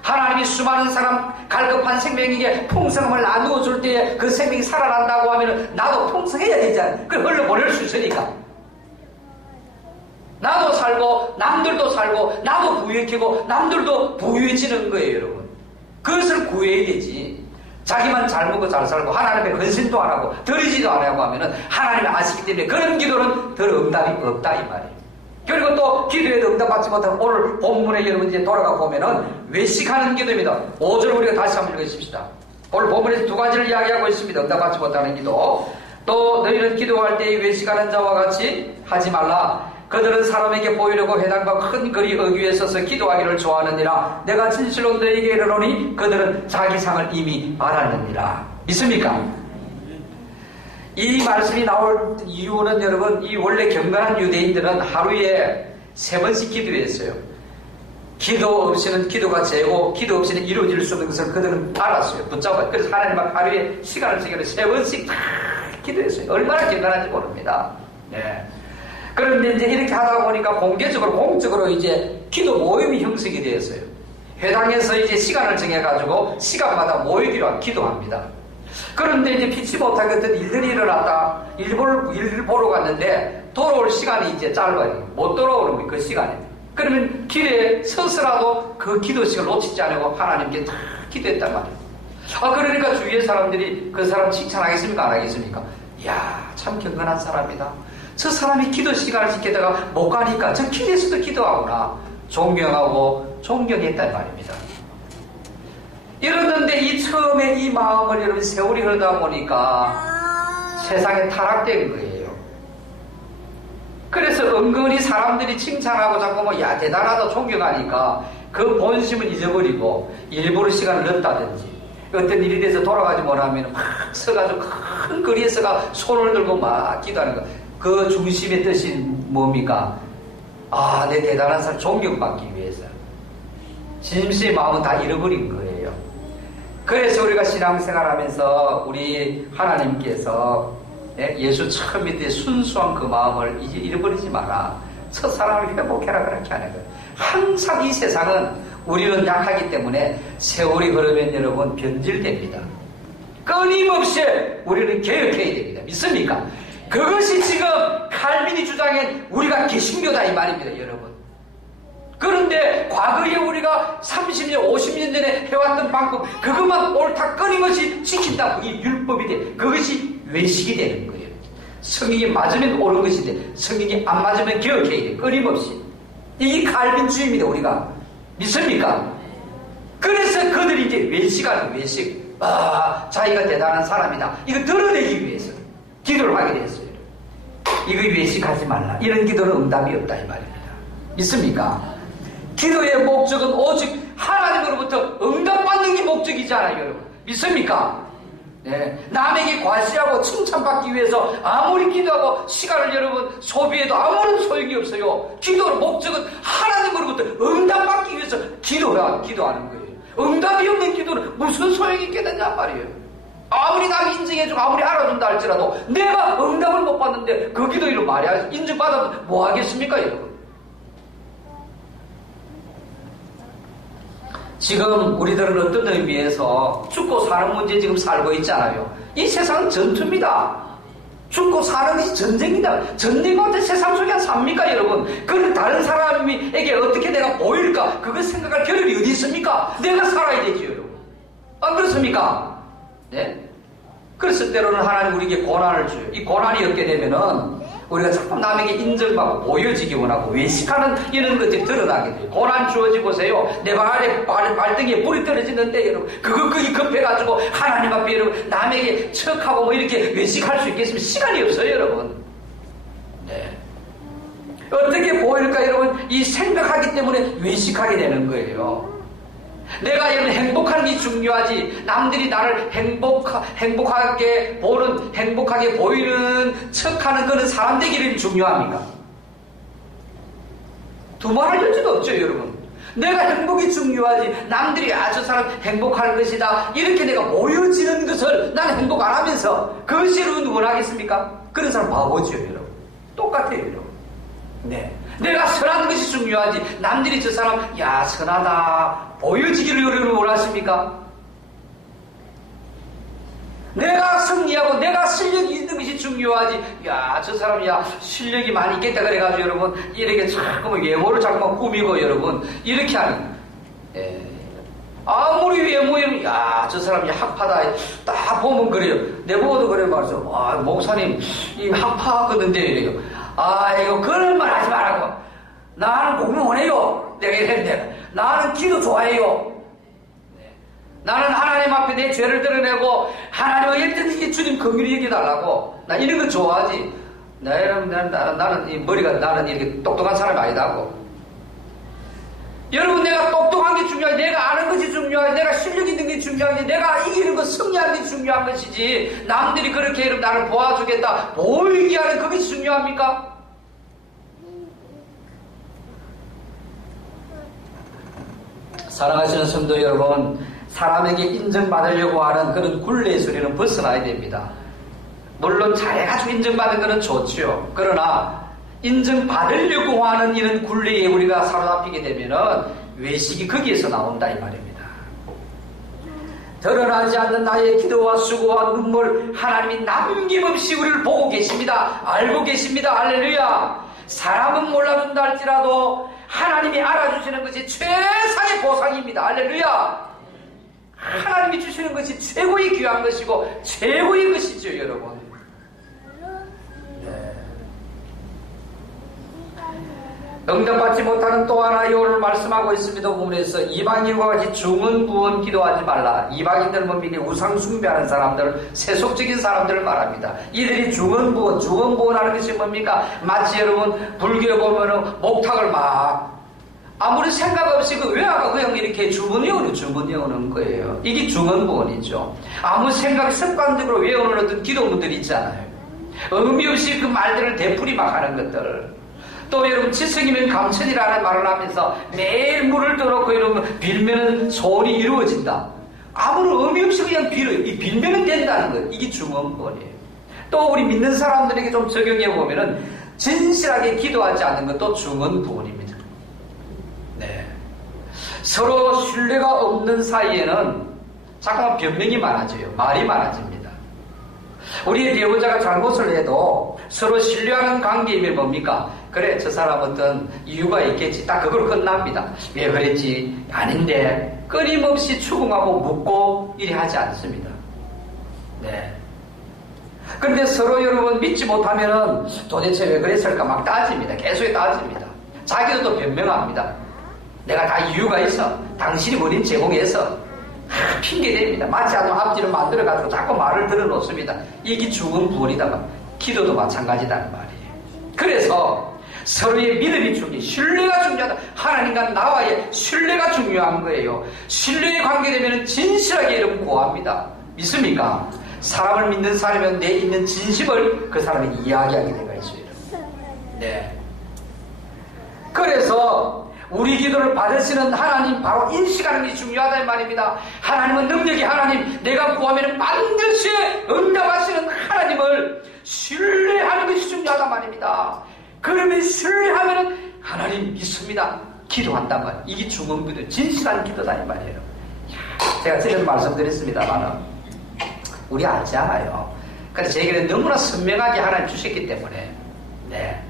하나님이 수많은 사람 갈급한 생명에게 풍성함을 나누어 줄 때에 그 생명이 살아난다고 하면 나도 풍성해야 되잖아요. 그걸 흘러보낼 수 있으니까 나도 살고 남들도 살고 나도 부유해지고 남들도 부유해지는 거예요 여러분. 그것을 구해야 되지. 자기만 잘 먹고 잘 살고 하나님의 헌신도 안 하고 드리지도 안 하고 하면은 하나님이 아시기 때문에 그런 기도는 더 응답이 없다 이 말이에요. 그리고 또 기도에도 응답받지 못하면 오늘 본문에 여러분 이제 돌아가 보면은 외식하는 기도입니다. 5절 우리가 다시 한번 읽으십시다. 오늘 본문에서 두 가지를 이야기하고 있습니다. 응답받지 못하는 기도. 또 너희는 기도할 때 외식하는 자와 같이 하지 말라. 그들은 사람에게 보이려고 회당과 큰 거리 어귀에 서서 기도하기를 좋아하느니라. 내가 진실로 너희에게 이르노니 그들은 자기 상을 이미 알았느니라. 믿습니까? 이 말씀이 나올 이유는 여러분 이 원래 경건한 유대인들은 하루에 3번씩 기도했어요. 기도 없이는 기도가 재고 기도 없이는 이루어질 수 없는 것을 그들은 알았어요. 붙잡아요. 그래서 하나님 앞 하루에 시간을 정해서 3번씩 다 기도했어요. 얼마나 경건한지 모릅니다. 네. 그런데 이제 이렇게 하다 보니까 공적으로 이제 기도 모임이 형성이 되었어요. 회당에서 이제 시간을 정해가지고 시간마다 모이기로 기도합니다. 그런데 이제 피치 못하게 어떤 일들이 일어났다. 일을 보러 갔는데 돌아올 시간이 이제 짧아요. 못 돌아오는 거예요. 그 시간에. 그러면 길에 서서라도 그 기도 시간을 놓치지 않고 하나님께 다 기도했단 말이에요. 그러니까 주위의 사람들이 그 사람 칭찬하겠습니까? 안 하겠습니까? 이야, 참 경건한 사람이다. 저 사람이 기도 시간을 지키다가 못 가니까 저 길에서도 기도하구나. 존경하고 존경했단 말입니다. 이러는데 이 처음에 이 마음을 여러분 세월이 흐르다 보니까 세상에 타락된 거예요. 그래서 은근히 사람들이 칭찬하고 자꾸 뭐 야 대단하다 존경하니까 그 본심을 잊어버리고 일부러 시간을 넣었다든지 어떤 일이 돼서 돌아가지 못하면 막 서가지고 큰 거리에서가 손을 들고 막 기도하는 거. 그 중심의 뜻이 뭡니까? 내 대단한 사람 존경받기 위해서. 진심의 마음은 다 잃어버린 거예요. 그래서 우리가 신앙생활 하면서 우리 하나님께서 예수 처음 믿을 때 순수한 그 마음을 이제 잃어버리지 마라. 첫사랑을 회복해라. 그렇게 하는 거예요. 항상 이 세상은 우리는 약하기 때문에 세월이 흐르면 여러분 변질됩니다. 끊임없이 우리는 개혁해야 됩니다. 믿습니까? 그것이 지금 칼빈이 주장한 우리가 개신교다 이 말입니다. 여러분. 그런데 과거에 우리가 30년 50년 전에 해왔던 방법 그것만 옳다 끊임없이 지킨다. 그게 율법이 돼. 그것이 외식이 되는 거예요. 성경이 맞으면 옳은 것이 돼. 성경이 안 맞으면 개혁해야 돼. 끊임없이. 이게 칼빈주의입니다. 우리가. 믿습니까? 그래서 그들이 이제 외식하는 외식. 자기가 대단한 사람이다. 이거 드러내기 위해서 기도를 하게 됐어요. 이거 외식하지 말라. 이런 기도는 응답이 없다 이 말입니다. 믿습니까? 기도의 목적은 오직 하나님으로부터 응답받는 게 목적이잖아요, 여러분. 믿습니까? 네. 남에게 과시하고 칭찬받기 위해서 아무리 기도하고 시간을 여러분 소비해도 아무런 소용이 없어요. 기도의 목적은 하나님으로부터 응답받기 위해서 기도하는 거예요. 응답이 없는 기도는 무슨 소용이 있겠느냐 말이에요. 아무리 남 인정해주고 아무리 알아준다 할지라도 내가 응답을 못 받는데 그 기도로 말이야 인정받아도 뭐 하겠습니까 여러분. 지금 우리들은 어떤 의미에서 죽고 사는 문제 지금 살고 있잖아요. 이 세상은 전투입니다. 죽고 사는 것이 전쟁이다. 전쟁과 세상 속에 삽니까 여러분. 그런 다른 사람에게 어떻게 내가 보일까 그거 생각할 겨를이 어디 있습니까. 내가 살아야 되지 여러분. 안 그렇습니까? 네? 그래서 때로는 하나님 우리에게 고난을 줘요. 이 고난이 없게 되면은 우리가 자꾸 남에게 인정받고 보여지기 원하고 외식하는 이런 것들이 드러나게 돼요. 고난 주어지 보세요. 내 발등에 불이 떨어지는데 여러분 그거 급해가지고 하나님 앞에 여러분 남에게 척하고 뭐 이렇게 외식할 수 있겠으면 시간이 없어요 여러분. 네. 어떻게 보일까 여러분 이 생각하기 때문에 외식하게 되는 거예요. 내가 여러분 행복한 게 중요하지 남들이 나를 행복하게 보는 행복하게 보이는 척하는 거는 사람 되기는 중요합니까? 두말할 여지도 없죠 여러분. 내가 행복이 중요하지 남들이 저 사람 행복할 것이다 이렇게 내가 보여지는 것을 나는 행복 안 하면서 그것이 여러분 원하겠습니까? 그런 사람 바보죠 여러분. 똑같아요 여러분. 네. 내가 선한 것이 중요하지 남들이 저 사람 선하다 보여지기를 여러분 원하십니까? 내가 승리하고 내가 실력이 있는 것이 중요하지 저 사람 실력이 많이 있겠다 그래가지고 여러분 이렇게 자꾸 외모를 자꾸 꾸미고 여러분 이렇게 하는 아무리 외모에 저 사람이 학파다 딱 보면 그래요. 내보고도 그래 말이죠. 목사님 이 학파거든요 이래요. 이거 그런 말 하지 말라고. 나는 공부 원해요. 내가 이랬는데 나는 기도 좋아해요. 나는 하나님 앞에 내 죄를 드러내고 하나님과 일등하게 주님 긍휼히 여겨달라고. 나 이런 거 좋아하지. 나는 이 머리가 나는 이렇게 똑똑한 사람이 아니다고. 여러분 내가 똑똑한 게 중요하지 내가 아는 것이 중요하지 내가 실력 있는 게 중요하지 내가 이기는 것 승리하는 게 중요한 것이지 남들이 그렇게 이러면 나를 도와주겠다 보이게 하는 그것이 중요합니까? 사랑하시는 성도 여러분 사람에게 인정받으려고 하는 그런 굴레의 소리는 벗어나야 됩니다. 물론 잘해가지고 인정받은 것은 좋지요. 그러나 인정받으려고 하는 이런 굴레에 우리가 사로잡히게 되면은 외식이 거기에서 나온다 이 말입니다. 드러나지 않는 나의 기도와 수고와 눈물 하나님이 남김없이 우리를 보고 계십니다. 알고 계십니다. 할렐루야. 사람은 몰라준다 할지라도 하나님이 알아주시는 것이 최상의 보상입니다. 할렐루야. 하나님이 주시는 것이 최고의 귀한 것이고 최고의 것이죠, 여러분. 응답받지 못하는 또 하나의 오늘 말씀하고 있습니다. 부분에서 이방인과 같이 중언부언 기도하지 말라. 이방인들은 뭡니까? 우상 숭배하는 사람들, 세속적인 사람들을 말합니다. 이들이 중언부언 하는 것이 뭡니까? 마치 여러분 불교에 보면은 목탁을 막 아무리 생각 없이 그 외화가 그냥 이렇게 주문이 오는 거예요. 이게 중언부언이죠. 아무 생각 습관적으로 외우는 어떤 기도문들이 있잖아요. 의미 없이 그 말들을 되풀이 막 하는 것들. 또 여러분 지성이면 감천이라는 말을 하면서 매일 물을 떠놓고 이러면 빌면은 소원이 이루어진다. 아무런 의미 없이 그냥 빌어요. 이 빌면은 된다는 거예요. 이게 중언부언이에요. 또 우리 믿는 사람들에게 좀 적용해 보면은 진실하게 기도하지 않는 것도 중언부언입니다. 네. 서로 신뢰가 없는 사이에는 자꾸만 변명이 많아져요. 말이 많아집니다. 우리의 배우자가 잘못을 해도 서로 신뢰하는 관계이면 뭡니까? 그래, 저 사람 어떤 이유가 있겠지. 딱 그걸 끝납니다. 왜 그랬지? 아닌데. 끊임없이 추궁하고 묻고 이래 하지 않습니다. 네. 그런데 서로 여러분 믿지 못하면은 도대체 왜 그랬을까 막 따집니다. 계속 따집니다. 자기도 또 변명합니다. 내가 다 이유가 있어. 당신이 원인 제공해서. 핑계댑니다. 맞지 않는 앞뒤를 만들어가지고 자꾸 말을 들어놓습니다. 이게 중언부언이다가 기도도 마찬가지다는 말이에요. 그래서 서로의 믿음이 중요해. 신뢰가 중요하다. 하나님과 나와의 신뢰가 중요한 거예요. 신뢰에 관계되면 진실하게 여러분 구합니다. 믿습니까? 사람을 믿는 사람이면 내 있는 진심을 그 사람이 이야기하게 되가 있어요. 네. 그래서 우리 기도를 받으시는 하나님 바로 인식하는 게 중요하다 이 말입니다. 하나님은 능력이 하나님, 내가 구하면 반드시 응답하시는 하나님을 신뢰하는 것이 중요하단 말입니다. 그러면 신뢰하면 하나님 믿습니다. 기도한단 말이에요. 이게 중언부도 진실한 기도다 이 말이에요. 제가 전에도 말씀드렸습니다만 우리 알지 않아요. 그래서 제게는 너무나 선명하게 하나님 주셨기 때문에 네.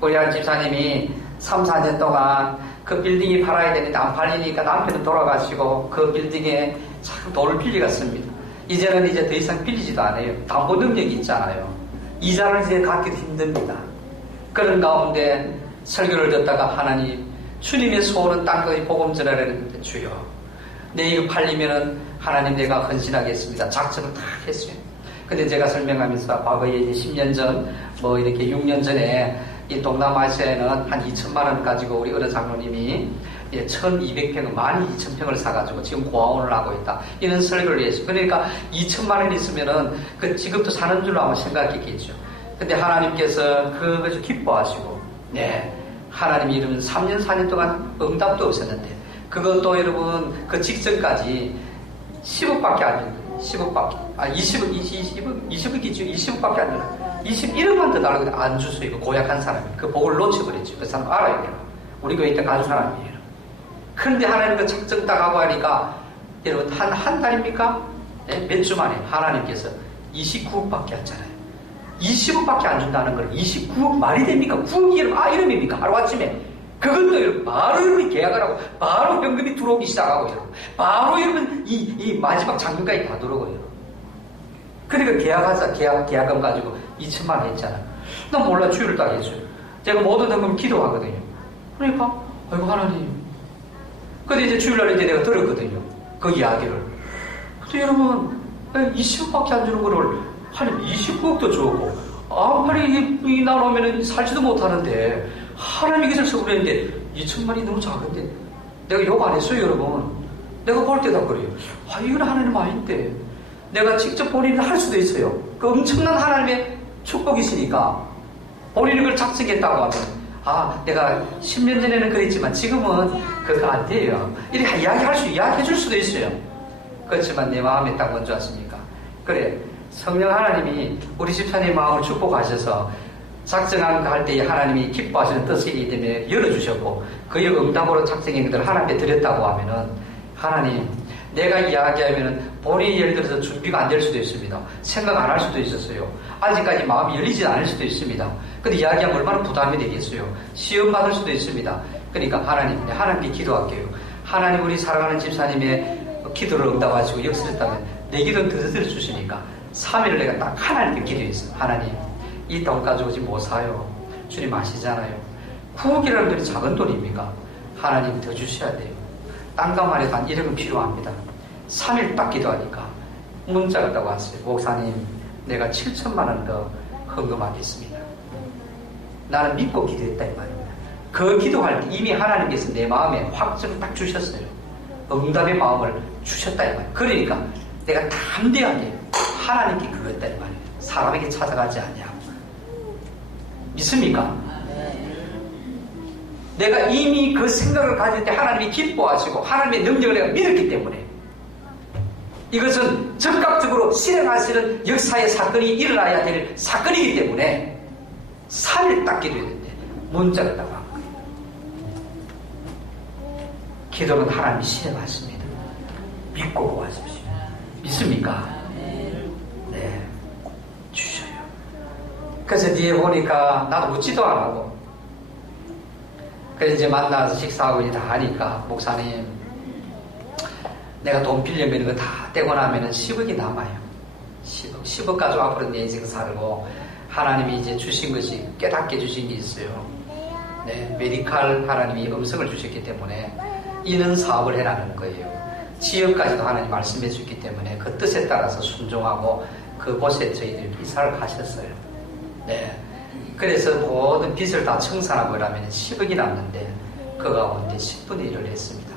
우리 한 집사님이 3, 4년 동안 그 빌딩이 팔아야 되는데 안 팔리니까 남편은 돌아가시고 그 빌딩에 참 돈을 빌려갔습니다. 이제는 이제 더 이상 빌리지도 않아요. 담보 능력이 있잖아요. 이자를 이제 갚기도 힘듭니다. 그런 가운데 설교를 듣다가 하나님, 주님의 소원은 땅끝에 복음 전하려는데 주여, 내 이거 팔리면은 하나님 내가 헌신하겠습니다. 작정을 다 했어요. 근데 제가 설명하면서 과거에 이제 10년 전, 뭐 이렇게 6년 전에 이 동남아시아에는 한 2천만 원 가지고 우리 어느 장로님이 1200평, 12,000평을 사가지고 지금 고아원을 하고 있다. 이런 설교를 했어요. 그러니까 2천만 원 있으면은 그 지금도 사는 줄로 아마 생각했겠죠. 근데 하나님께서 그것을 기뻐하시고, 네. 하나님이 이러면 3년, 4년 동안 응답도 없었는데, 그것도 여러분, 그 직전까지 10억밖에 안 줬어요. 10억밖에. 20억이죠. 20억밖에 안 줬어요. 21억만 더 달라고 안 줬어요. 그 고약한 사람이. 그 복을 놓쳐버렸죠. 그 사람 알아야 돼요. 우리 교회 때 간 사람이에요. 그런데 하나님 그 작정 딱 하고 하니까, 여러분, 한 달입니까? 네? 몇 주 만에 하나님께서 29억밖에 안 잖아요. 20억밖에 안 준다는 걸 29억 말이 됩니까? 9억이 이름입니까? 하루아침에. 그것도 바로 여러분 계약을 하고, 바로 현금이 들어오기 시작하고, 여러분. 바로 여러분 이 마지막 장면까지 다 들어오고요. 그러니까 계약금 가지고 2천만 원 했잖아요. 나 몰라, 주일을 딱 했어요. 제가 모든 현금 기도하거든요. 그러니까, 아이고, 하나님. 근데 이제 주일날 이제 내가 들었거든요. 그 이야기를. 근데 여러분, 20억밖에 안 주는 거를 한 29억도 주고, 아무리 나오면은 살지도 못하는데, 하나님이 계셔서 그랬는데, 2천만이 너무 작은데, 내가 욕 안 했어요, 여러분. 내가 볼 때 다 그래요. 이건 하나님 아닌데. 내가 직접 본인이 할 수도 있어요. 그 엄청난 하나님의 축복이시니까, 본인이 그걸 작정했다고 하면, 내가 10년 전에는 그랬지만, 지금은 그거 안 돼요. 이렇게 이야기해 줄 수도 있어요. 그렇지만 내 마음에 딱 먼저 왔으니까. 그래. 성령 하나님이 우리 집사님 마음을 축복하셔서 작정한 할 때 하나님이 기뻐하시는 뜻이기 때문에 열어주셨고 그 응답으로 작정한 것들을 하나님께 드렸다고 하면은 하나님, 내가 이야기하면 본인이 예를 들어서 준비가 안 될 수도 있습니다. 생각 안 할 수도 있었어요. 아직까지 마음이 열리지 않을 수도 있습니다. 근데 이야기하면 얼마나 부담이 되겠어요. 시험 받을 수도 있습니다. 그러니까 하나님께 기도할게요. 하나님, 우리 사랑하는 집사님의 기도를 응답하시고 역설했다면 내 기도는 더 들어주시니까 3일을 내가 딱 하나님께 기도했어요. 하나님, 이 돈 가지고 지금 못 사요. 주님 아시잖아요. 9억이라는 돈이 작은 돈입니까? 하나님 더 주셔야 돼요. 땅값 말해도 한 1억은 필요합니다. 3일 딱 기도하니까 문자가 딱 왔어요. 목사님, 내가 7천만 원 더 헌금하겠습니다. 나는 믿고 기도했다 이 말입니다. 그 기도할 때 이미 하나님께서 내 마음에 확증을 딱 주셨어요. 응답의 마음을 주셨다 이 말이에요. 그러니까 내가 담대하게 하나님께 그랬다 이 말이에요. 사람에게 찾아가지 않냐고. 믿습니까? 내가 이미 그 생각을 가질 때 하나님이 기뻐하시고 하나님의 능력을 내가 믿었기 때문에 이것은 즉각적으로 실행하시는 역사의 사건이 일어나야 될 사건이기 때문에 3일 딱 기도했는데 문자를 딱 한 거예요. 기도는 하나님이 실행하십니다. 믿고 구하십시오. 믿습니까? 네, 주셔요. 그래서 뒤에 보니까 나도 묻지도 안 하고 그래서 이제 만나서 식사하고 이제 다 하니까 목사님, 내가 돈 빌려면 이거 다 떼고 나면은 10억이 남아요. 10억 가지고 앞으로 내 인생 살고 하나님이 이제 주신 것이 깨닫게 주신 게 있어요. 네, 메디칼 하나님이 음성을 주셨기 때문에 이는 사업을 해라는 거예요. 지역까지도 하나님 말씀해 주셨기 때문에 그 뜻에 따라서 순종하고 그곳에 저희들이 이사를 가셨어요. 네. 그래서 모든 빚을 다 청산하고 이러면 10억이 남는데 그 가운데 10분의 1을 했습니다.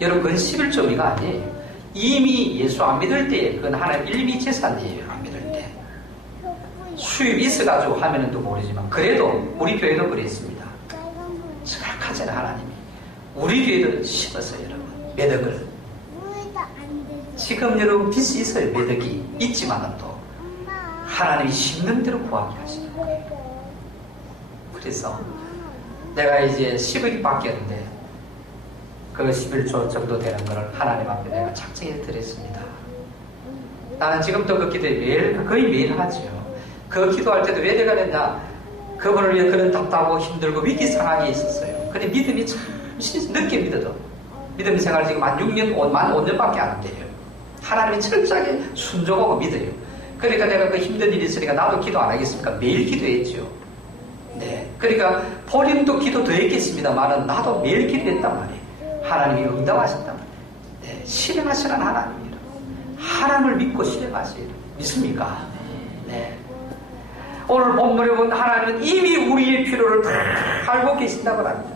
여러분, 그건 11조미가 아니에요. 이미 예수 안 믿을 때에 그건 하나님 일미 재산이에요. 안 믿을 때 수입이 있어가지고 하면은 또 모르지만 그래도 우리 교회도 그랬습니다. 정확하잖아요. 하나님이 우리 교회도 심었어요. 여러분, 매덕을. 지금 여러분 빚이 있어요. 매덕이 있지만은 또 하나님이 심는 대로 구하게 하시는 거예요. 그래서 내가 이제 10억이 바뀌었는데 그 11조 정도 되는 거를 하나님 앞에 내가 작정해 드렸습니다. 나는 지금도 그 기도에 거의 매일 하죠. 그 기도할 때도 왜 내가 됐냐, 그분을 위해 그런 답답하고 힘들고 위기 상황이 있었어요. 근데 믿음이 참 늦게 믿어도 믿음 생활 지금 만 6년, 만 5년밖에 안 돼요. 하나님이 철저하게 순종하고 믿어요. 그러니까 내가 그 힘든 일이 있으니까 나도 기도 안 하겠습니까? 매일 기도했죠. 네. 그러니까 본인도 기도 더 했겠습니다만은 나도 매일 기도했단 말이에요. 하나님이 응답하셨단 말이에요. 네. 실행하시는 하나님이에요. 하나님을 믿고 실행하세요. 믿습니까? 네. 오늘 본문에 보면 하나님은 이미 우리의 필요를 다 알고 계신다고 합니다.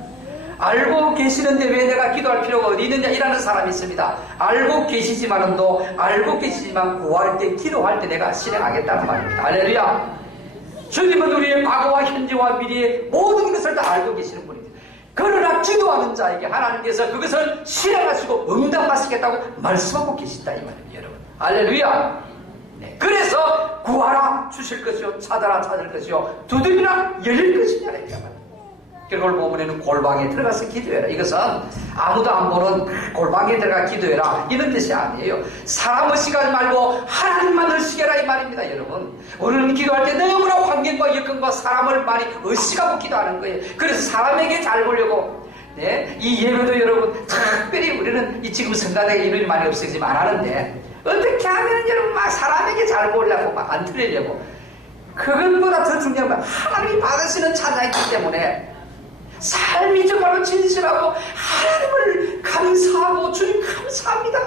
알고 계시는데 왜 내가 기도할 필요가 어디 있느냐 이라는 사람이 있습니다. 알고 계시지만도 알고 계시지만 구할 때 기도할 때 내가 실행하겠다는 말입니다. 할렐루야. 주님은 우리의 과거와 현재와 미래의 모든 것을 다 알고 계시는 분이죠. 그러나 기도하는 자에게 하나님께서 그것을 실행하시고 응답하시겠다고 말씀하고 계신다 이 말입니다. 여러분, 할렐루야. 네. 그래서 구하라 주실 것이요, 찾아라 찾을 것이요, 두드리라 열릴 것이냐 이렇게 말입니다. 그걸 보면은 골방에 들어가서 기도해라. 이것은 아무도 안 보는 골방에 들어가 기도해라 이런 뜻이 아니에요. 사람 의식하지 말고 하나님만 의식해라 이 말입니다. 여러분, 우리는 기도할 때 너무나 환경과 여건과 사람을 많이 의식하고 기도하는 거예요. 그래서 사람에게 잘 보려고, 네? 이 예배도 여러분 특별히 우리는 이 지금 성가대에 이름이 많이 없어지만 안 하는데 어떻게 하면 여러분 막 사람에게 잘 보려고 막 안 틀리려고, 그것보다 더 중요한 건 하나님이 받으시는 찬양이기 때문에 삶이 정말로 진실하고 하나님을 감사하고 주님 감사합니다.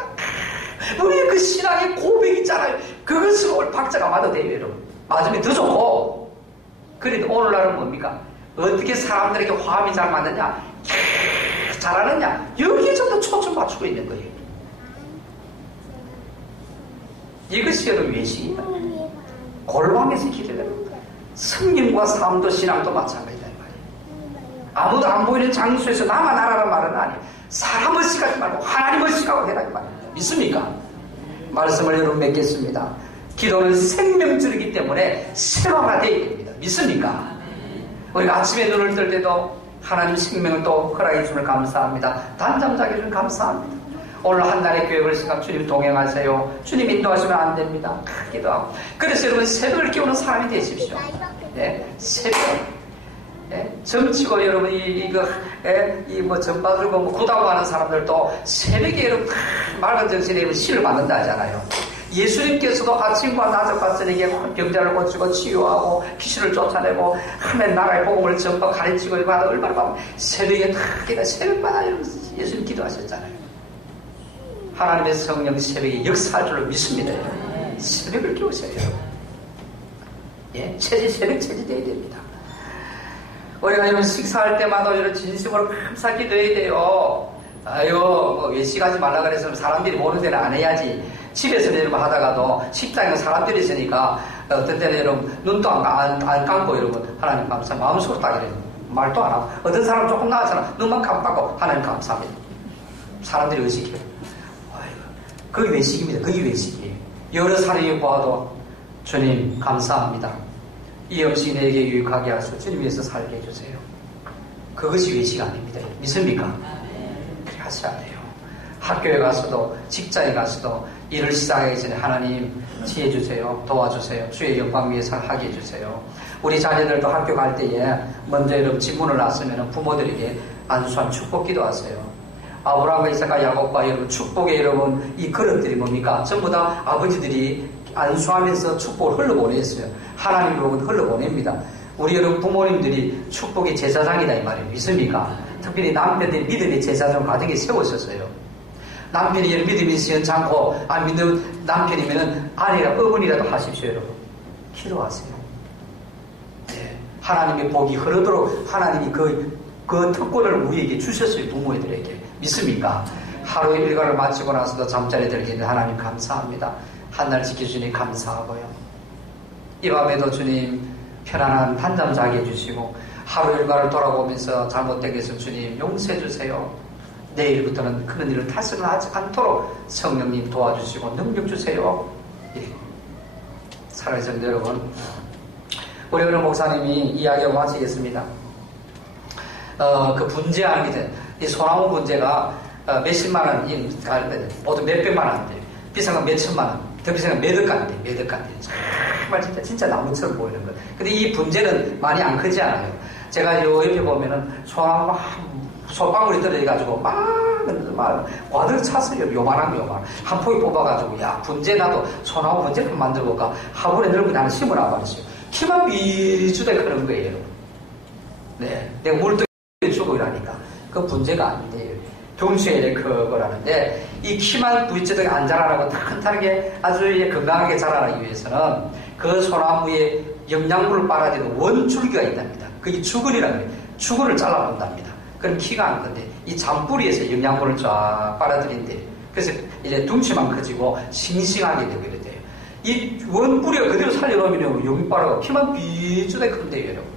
우리의 그 신앙의 고백 있잖아요. 그것으로 오늘 박자가 맞아도 돼요. 여러분, 맞으면 더 좋고. 그래도 오늘날은 뭡니까? 어떻게 사람들에게 화음이 잘 맞느냐, 잘하느냐, 여기에 좀 더 초점 맞추고 있는 거예요. 이것이 여러분 외식이다. 골방에서 기도해요. 성경과 삶도 신앙도 마찬가지다. 아무도 안 보이는 장소에서 나만 하라는 말은 아니에요. 사람을 시가지 말고 하나님을 시가고 해라 이 말입니다. 믿습니까? 말씀을 여러분 맺겠습니다. 기도는 생명줄이기 때문에 생활화되어야 됩니다. 믿습니까? 우리가 아침에 눈을 뜰 때도 하나님 생명을 또 허락해 주심을 감사합니다. 단잠 자기 주심 감사합니다. 오늘 한 달의 계획을 생각 주님 동행하세요. 주님 인도하시면 안 됩니다. 기도하고. 그래서 여러분 새벽을 깨우는 사람이 되십시오. 예, 새벽. 예, 점치고 여러분 뭐 점받들고 뭐 구다고 하는 사람들도 새벽에 여러분 맑은 정신에 신을 받는다 하잖아요. 예수님께서도 아침과 낮과 저녁에 병자를 고치고 치유하고 귀신을 쫓아내고 하나님 나라의 복음을 전파 가르치고 받아 얼마나 봐. 새벽에 다 새벽마다 예수님 기도하셨잖아요. 하나님의 성령 새벽에 역사할 줄로 믿습니다. 새벽을 깨우세요. 예, 새벽 체질돼야 됩니다. 우리가 이런 식사할 때마다 이런 진심으로 감사 기도해야 돼요. 아유, 뭐 외식하지 말라 그래서 사람들이 보는 데는 안 해야지. 집에서 여러분 하다가도 식당에 사람들이 있으니까 어떤 때는 여러분 눈도 안 감고 여러분 하나님 감사 마음속으로 딱 이래요. 말도 안 하고 어떤 사람 조금 나가잖아. 눈만 깜빡하고 하나님 감사합니다. 사람들이 의식해요. 그게 외식입니다. 그게 외식이에요. 여러 사람이 보아도 주님 감사합니다. 이 음식이 내게 유익하게 하소서. 주님 위해서 살게 해주세요. 그것이 외식 아닙니다. 믿습니까? 그렇게 하셔야 돼요. 학교에 가서도 직장에 가서도 일을 시작하기 전에 하나님 지혜 주세요. 도와주세요. 주의 영광 위해서 하게 해주세요. 우리 자녀들도 학교 갈 때에 먼저 여러분 집문을 놨으면 부모들에게 안수한 축복 기도하세요. 아브라함과 이삭과 야곱과 여러분 축복의 여러분 이 그릇들이 뭡니까? 전부 다 아버지들이 안수하면서 축복을 흘러보냈어요. 하나님 복은 흘러보냅니다. 우리 여러분 부모님들이 축복의 제사장이다 이 말이에요. 믿습니까? 특별히 남편들이 믿음의 제사장 가정에 세우셨어요. 남편이 믿음이 시원찮고 안 믿는 남편이면 아내가 어머니라도 하십시오. 여러분 기도하세요. 네. 하나님의 복이 흐르도록 하나님이 그 특권을 우리에게 주셨어요. 부모들에게. 믿습니까? 하루의 일과를 마치고 나서도 잠자리에 들기는 하나님 감사합니다. 한날 지켜주니 감사하고요. 이 밤에도 주님 편안한 한잠 자게 해주시고 하루 일과를 돌아보면서 잘못된 것을 주님 용서해 주세요. 내일부터는 그런 일을 다시는 하지 않도록 성령님 도와주시고 능력 주세요. 예. 사랑하는 성도 여러분, 우리 오늘 목사님이 이야기하고 마치겠습니다. 그 분재하는 게 이 소나무 분재가 몇십만 원, 보통 몇백만 원 돼요. 비싼 건 몇천만 원, 더 비싼 건 몇억 간 돼요. 정말 진짜 나무처럼 보이는 것. 근데 이 분재는 많이 안 크지 않아요. 제가 요 옆에 보면은 소나무 솔방울이 떨어져가지고 막 와들 찼어요. 요만한 한 포기 뽑아가지고 야 분재 나도 소나무 분재 좀 만들어볼까 화분에 넓은 하나 심으라고 하셨어요. 키만 비주대 크는 거예요. 네, 내가 물도 주고 이러니까 그 분재가 안 돼요. 동시에 그거라는데 이 키만 부딪혀도 안 자라라고 탄탄하게 아주 건강하게 자라기 위해서는 그 소나무에 영양분을 빨아들이는 원줄기가 있답니다. 그게 주근이라고 해요. 주근을 잘라본답니다. 그럼 키가 안 큰데 이 잔뿌리에서 영양분을 쫙 빨아들인대. 그래서 이제 둥치만 커지고 싱싱하게 되고 이래요. 이 원뿌리가 그대로 살려놓으면 여기 빨아가 키만 비주대 큰데요, 여러분.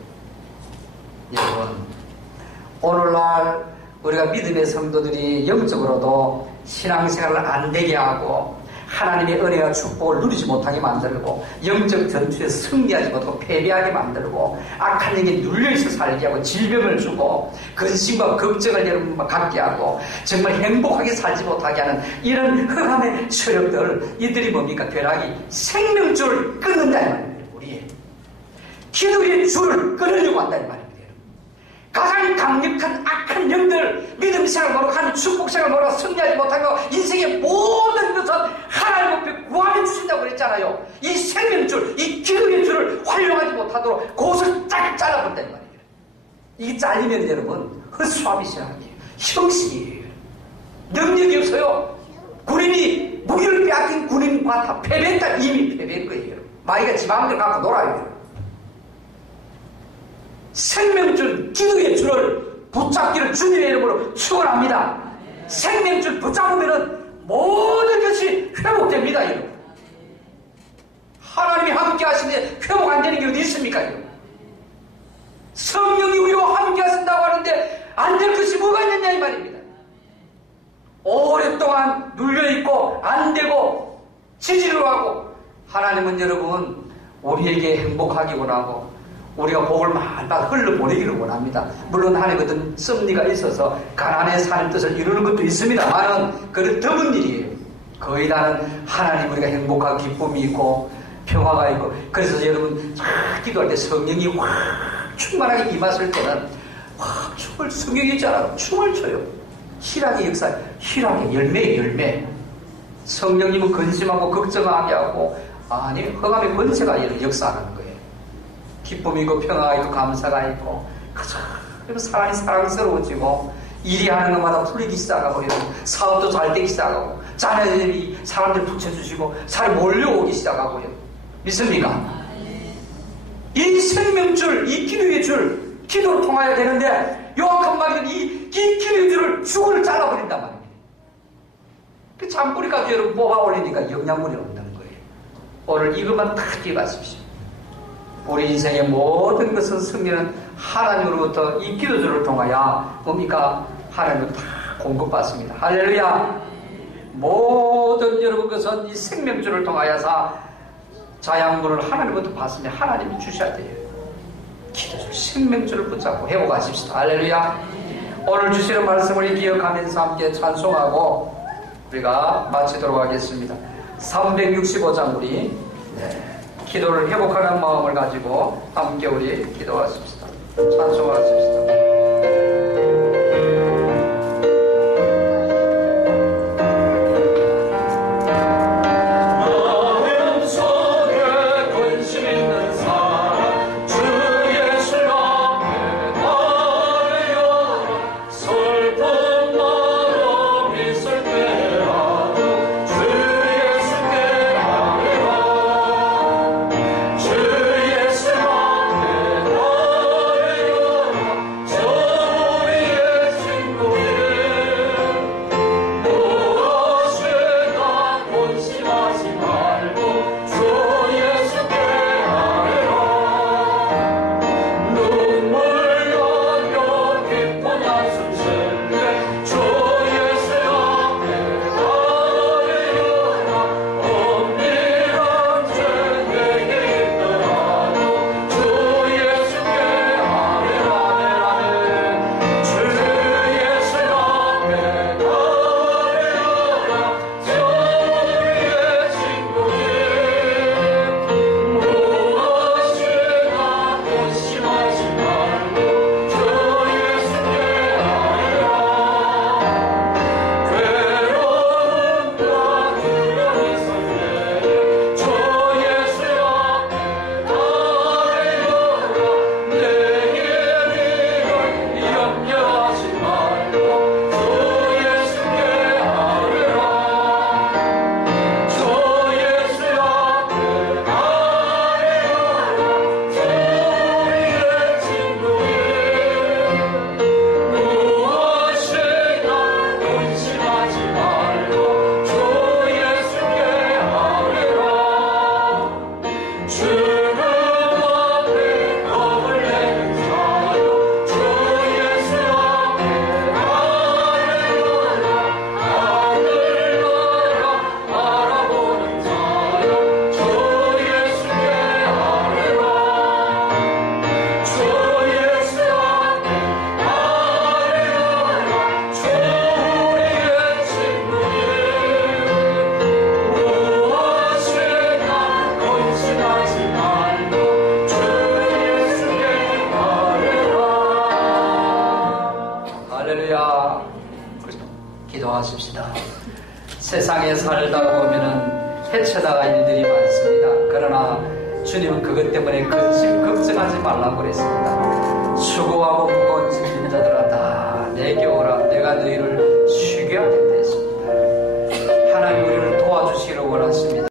오늘날 우리가 믿음의 성도들이 영적으로도 신앙생활을 안 되게 하고 하나님의 은혜와 축복을 누리지 못하게 만들고 영적 전투에 승리하지 못하고 패배하게 만들고 악한 영에 눌려있어 살게 하고 질병을 주고 근심과 걱정을 여러분 갖게 하고 정말 행복하게 살지 못하게 하는 이런 흑암의 세력들 이들이 뭡니까? 벼락이 생명줄을 끊는다 이 말입니다. 우리의 기도의 줄을 끊으려고 한다 이 말입니다. 가장 강력한 악한 영들 믿음 생활 모르고 축복 생활 모르고 승리하지 못하고 인생의 모든 것은 하나님 앞에 구하여 주신다고 그랬잖아요. 이 생명줄, 이 기도의 줄을 활용하지 못하도록 그것을 쫙 잘라본다 이 말이에요. 이게 잘리면 여러분 헛수합이 시작이에요. 형식이에요. 능력이 없어요. 군인이 무기를 빼앗긴 군인과 다 패배했다. 이미 패배한 거예요. 마이가 지 마음대로 갖고 놀아요. 생명줄, 기도의 줄을 붙잡기를 주님의 이름으로 축원합니다. 생명줄 붙잡으면 모든 것이 회복됩니다. 여러분. 하나님이 함께 하시는데 회복 안 되는 게 어디 있습니까? 여러분. 성령이 우리와 함께 하신다고 하는데 안 될 것이 뭐가 있느냐 이 말입니다. 오랫동안 눌려있고 안 되고 지지를 하고 하나님은 여러분 우리에게 행복하기 원하고 우리가 복을 말만 흘러보내기를 원합니다. 물론 하나님 어떤 섭리가 있어서 가난의 사는 뜻을 이루는 것도 있습니다만은 그런 드문 일이에요. 거의 다는 하나님 우리가 행복하고 기쁨이 있고 평화가 있고, 그래서 여러분 기도할 때 성령이 확 충만하게 임했을 때는 확 성령이 있잖아. 춤을 춰요. 희락의 역사, 희락의 열매. 성령님은 근심하고 걱정하게 하고, 아니 흑암의 권세가 역사하는 거예요. 기쁨이 있고 평화가 있고 감사가 있고, 그래서 사람이 사랑스러워지고, 일이 하는 것마다 풀리기 시작하고, 사업도 잘 되기 시작하고, 자녀들이 사람들 붙여주시고 사람이 몰려오기 시작하고요. 믿습니까? 이 생명줄, 이 기도의 줄, 기도를 통해야 되는데 요약한 말이면 이 기도의 줄을 죽을 잘라버린단 말입니다. 그 잔뿌리까지 여러분 뽑아 올리니까 영양분이 없는 거예요. 오늘 이것만 다 기억하십시오. 우리 인생의 모든 것은 승리는 하나님으로부터 이 기도줄을 통하여 뭡니까? 하나님으로부터 다 공급받습니다. 할렐루야. 모든 여러분 것은 이 생명줄을 통하여서 자양분을 하나님부터 받으면 하나님이 주셔야 돼요. 기도줄, 생명줄을 붙잡고 회복하십시다. 할렐루야. 오늘 주시는 말씀을 기억하면서 함께 찬송하고 우리가 마치도록 하겠습니다. 365장 우리 기도를 회복하는 마음을 가지고 함께 우리 기도하십시다. 찬송하십시다. 기도하십시다. 세상에 살다 보면은 헤쳐나갈 일들이 많습니다. 그러나 주님은 그것 때문에 걱정하지 말라고 그랬습니다. 수고하고 무거운 짐진 자들아 다 내게 오라. 내가 너희를 쉬게 하겠다 했습니다. 하나님 우리를 도와주시기를 원하십니다.